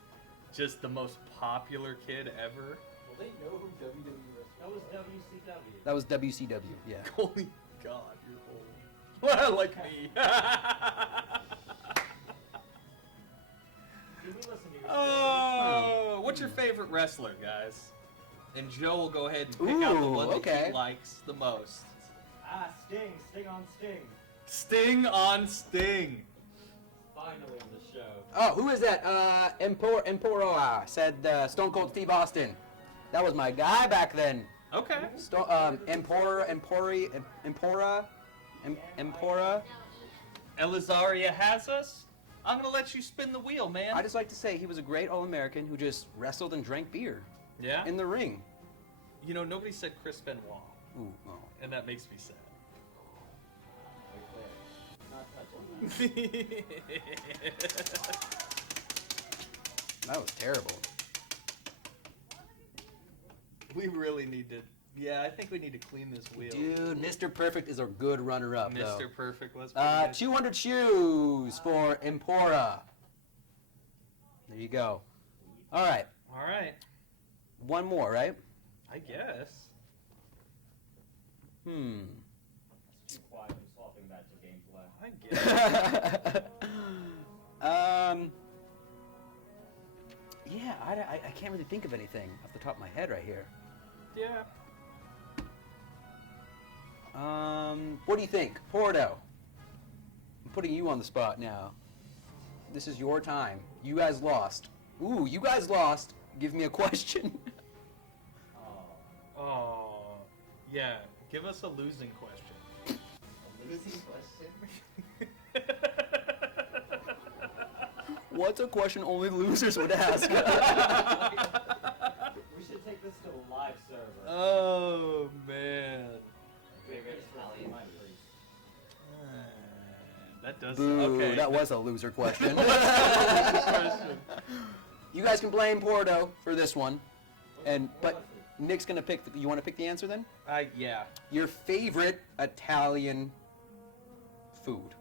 just the most popular kid ever. Well, they know who WWE is. That was WCW. That was WCW, yeah. Holy God, you're old. Well, like me. Did we listen to your Oh, what's your favorite wrestler, guys? And Joe will go ahead and pick out the Ooh, one that okay. he likes the most. Sting. Sting on Sting. Sting on Sting. Finally on the show. Oh, who is that? Empora said Stone Cold Steve Austin. That was my guy back then. Okay. Empora. Elizaria has us. I'm gonna let you spin the wheel, man. I just like to say he was a great All-American who just wrestled and drank beer Yeah. in the ring. You know, nobody said Chris Benoit, Ooh, oh. and that makes me sad. Not touching That was terrible. We really need to Yeah, I think we need to clean this wheel. Dude, Mr. Perfect is a good runner-up, though. Mr. Perfect was pretty good. 200 shoes for Empora. There you go. All right. All right. One more, right? I guess. It's too quiet. I'm swapping that to gameplay. I guess. Yeah, I can't really think of anything off the top of my head right here. Yeah. What do you think? Porto. I'm putting you on the spot now. This is your time. You guys lost. Ooh, you guys lost. Give me a question. Oh. Yeah. Give us a losing question. A losing question? What's a question only losers would ask? We should take this to a live server. Oh, man. Favorite Italian priest. That does. Boo, Okay. that was a loser question. question. You guys can blame Porto for this one. But Nick's gonna pick. You want to pick the answer then? Yeah. Your favorite Italian food.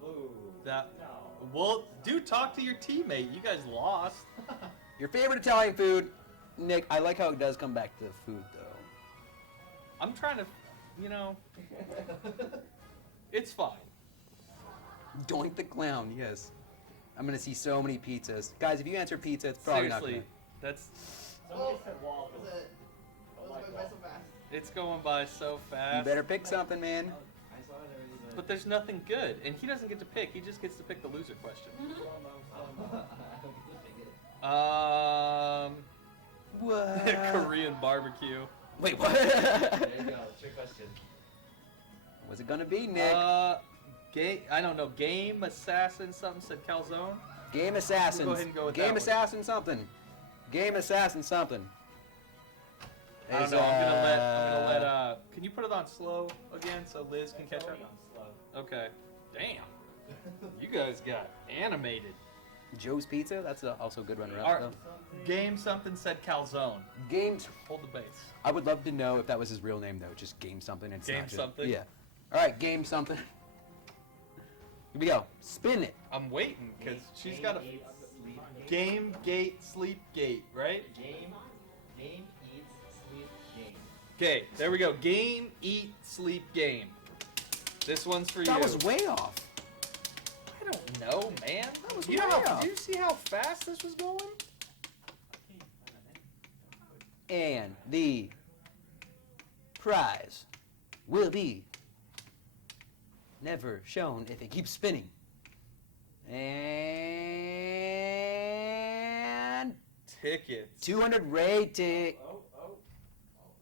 Boo. That. No. Well, dude, talk to your teammate. You guys lost. Your favorite Italian food, Nick. I like how it does come back to food though. I'm trying to, it's fine. Doink the clown. Yes. I'm gonna see so many pizzas, guys. If you answer pizza, it's probably Seriously, not that's. Somebody said waffles. It's going by so gonna. fast. You better pick something, man. I saw it already. But there's nothing good, and he doesn't get to pick. He just gets to pick the loser question. What? Korean barbecue. Wait, what? There you go. It's your question. What's it gonna be, Nick? I don't know. Game Assassin something said calzone. Game Assassins. Go ahead and go with Game that one. Assassin something. Game Assassin something. I don't know. I'm gonna let. Can you put it on slow again so Liz can catch up? Already on slow. Okay. Damn. You guys got animated. Joe's Pizza. That's also a good runner-up. All right. though. Game something said calzone. Games. Hold the base. I would love to know if that was his real name though. Just Game something. It's Game not just, something? Yeah. All right. Game something. Here we go. Spin it. I'm waiting because she's Game got a eats, sleep, game gate sleep gate, right? Game eats, sleep, game. Okay, there we go. Game, eat, sleep, game. This one's for you. That was way off. I don't know, man. That was you know way how, off. do you see how fast this was going? And the prize will be never shown if it keeps spinning. And Tickets. 200 rating.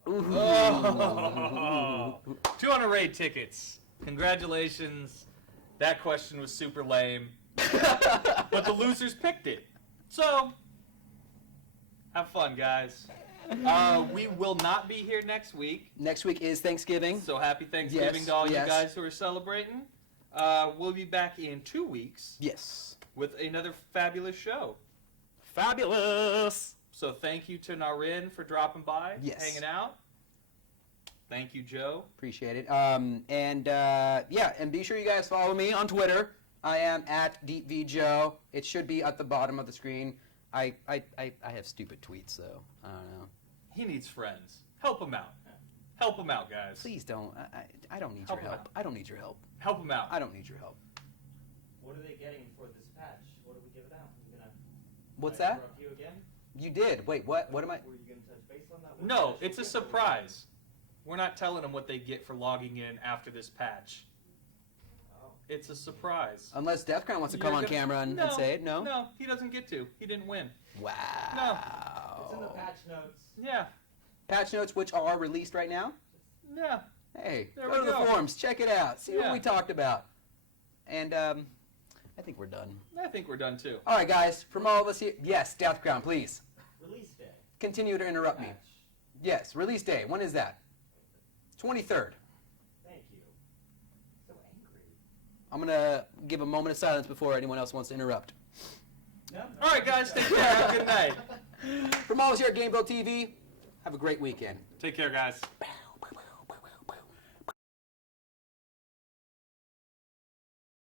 Ooh. Oh. 200 raid tickets. Congratulations. That question was super lame. But the losers picked it. So, have fun, guys. We will not be here next week. Next week is Thanksgiving. So happy Thanksgiving Yes, to all yes. you guys who are celebrating. We'll be back in 2 weeks Yes. with another fabulous show. Fabulous. So thank you to Narin for dropping by, Yes. hanging out. Thank you, Joe. Appreciate it. And be sure you guys follow me on Twitter. I am at DeepVJoe. It should be at the bottom of the screen. I have stupid tweets, so I don't know. He needs friends. Help him out. Help him out, guys. Please don't. I don't need Help your him help. out. I don't need your help. Help him out. I don't need your help. What are they getting for this patch? What do we give it out? You gonna? What's Can I that? interrupt you again? You did. Wait, what? What am I? Were you gonna touch base on that? What No, patch it's a you get? surprise. We're not telling them what they get for logging in after this patch. Oh. It's a surprise. Unless DefCon wants to come You're on gonna- camera and say it. No. No, he doesn't get to. He didn't win. Wow. It's in the patch notes. Yeah. Patch notes, which are released right now. Yeah. Hey, There go we to the go. forums, check it out, see Yeah. what we talked about. And I think we're done. I think we're done too. All right, guys, from all of us here, yes, DefCon, please Release day. continue to interrupt me. Patch. Yes, release day. When is that? 23rd. Thank you. So angry. I'm gonna give a moment of silence before anyone else wants to interrupt. No. All right, guys, take care. Have a good night. From all of us here at GameVil TV, Have a great weekend. Take care, guys.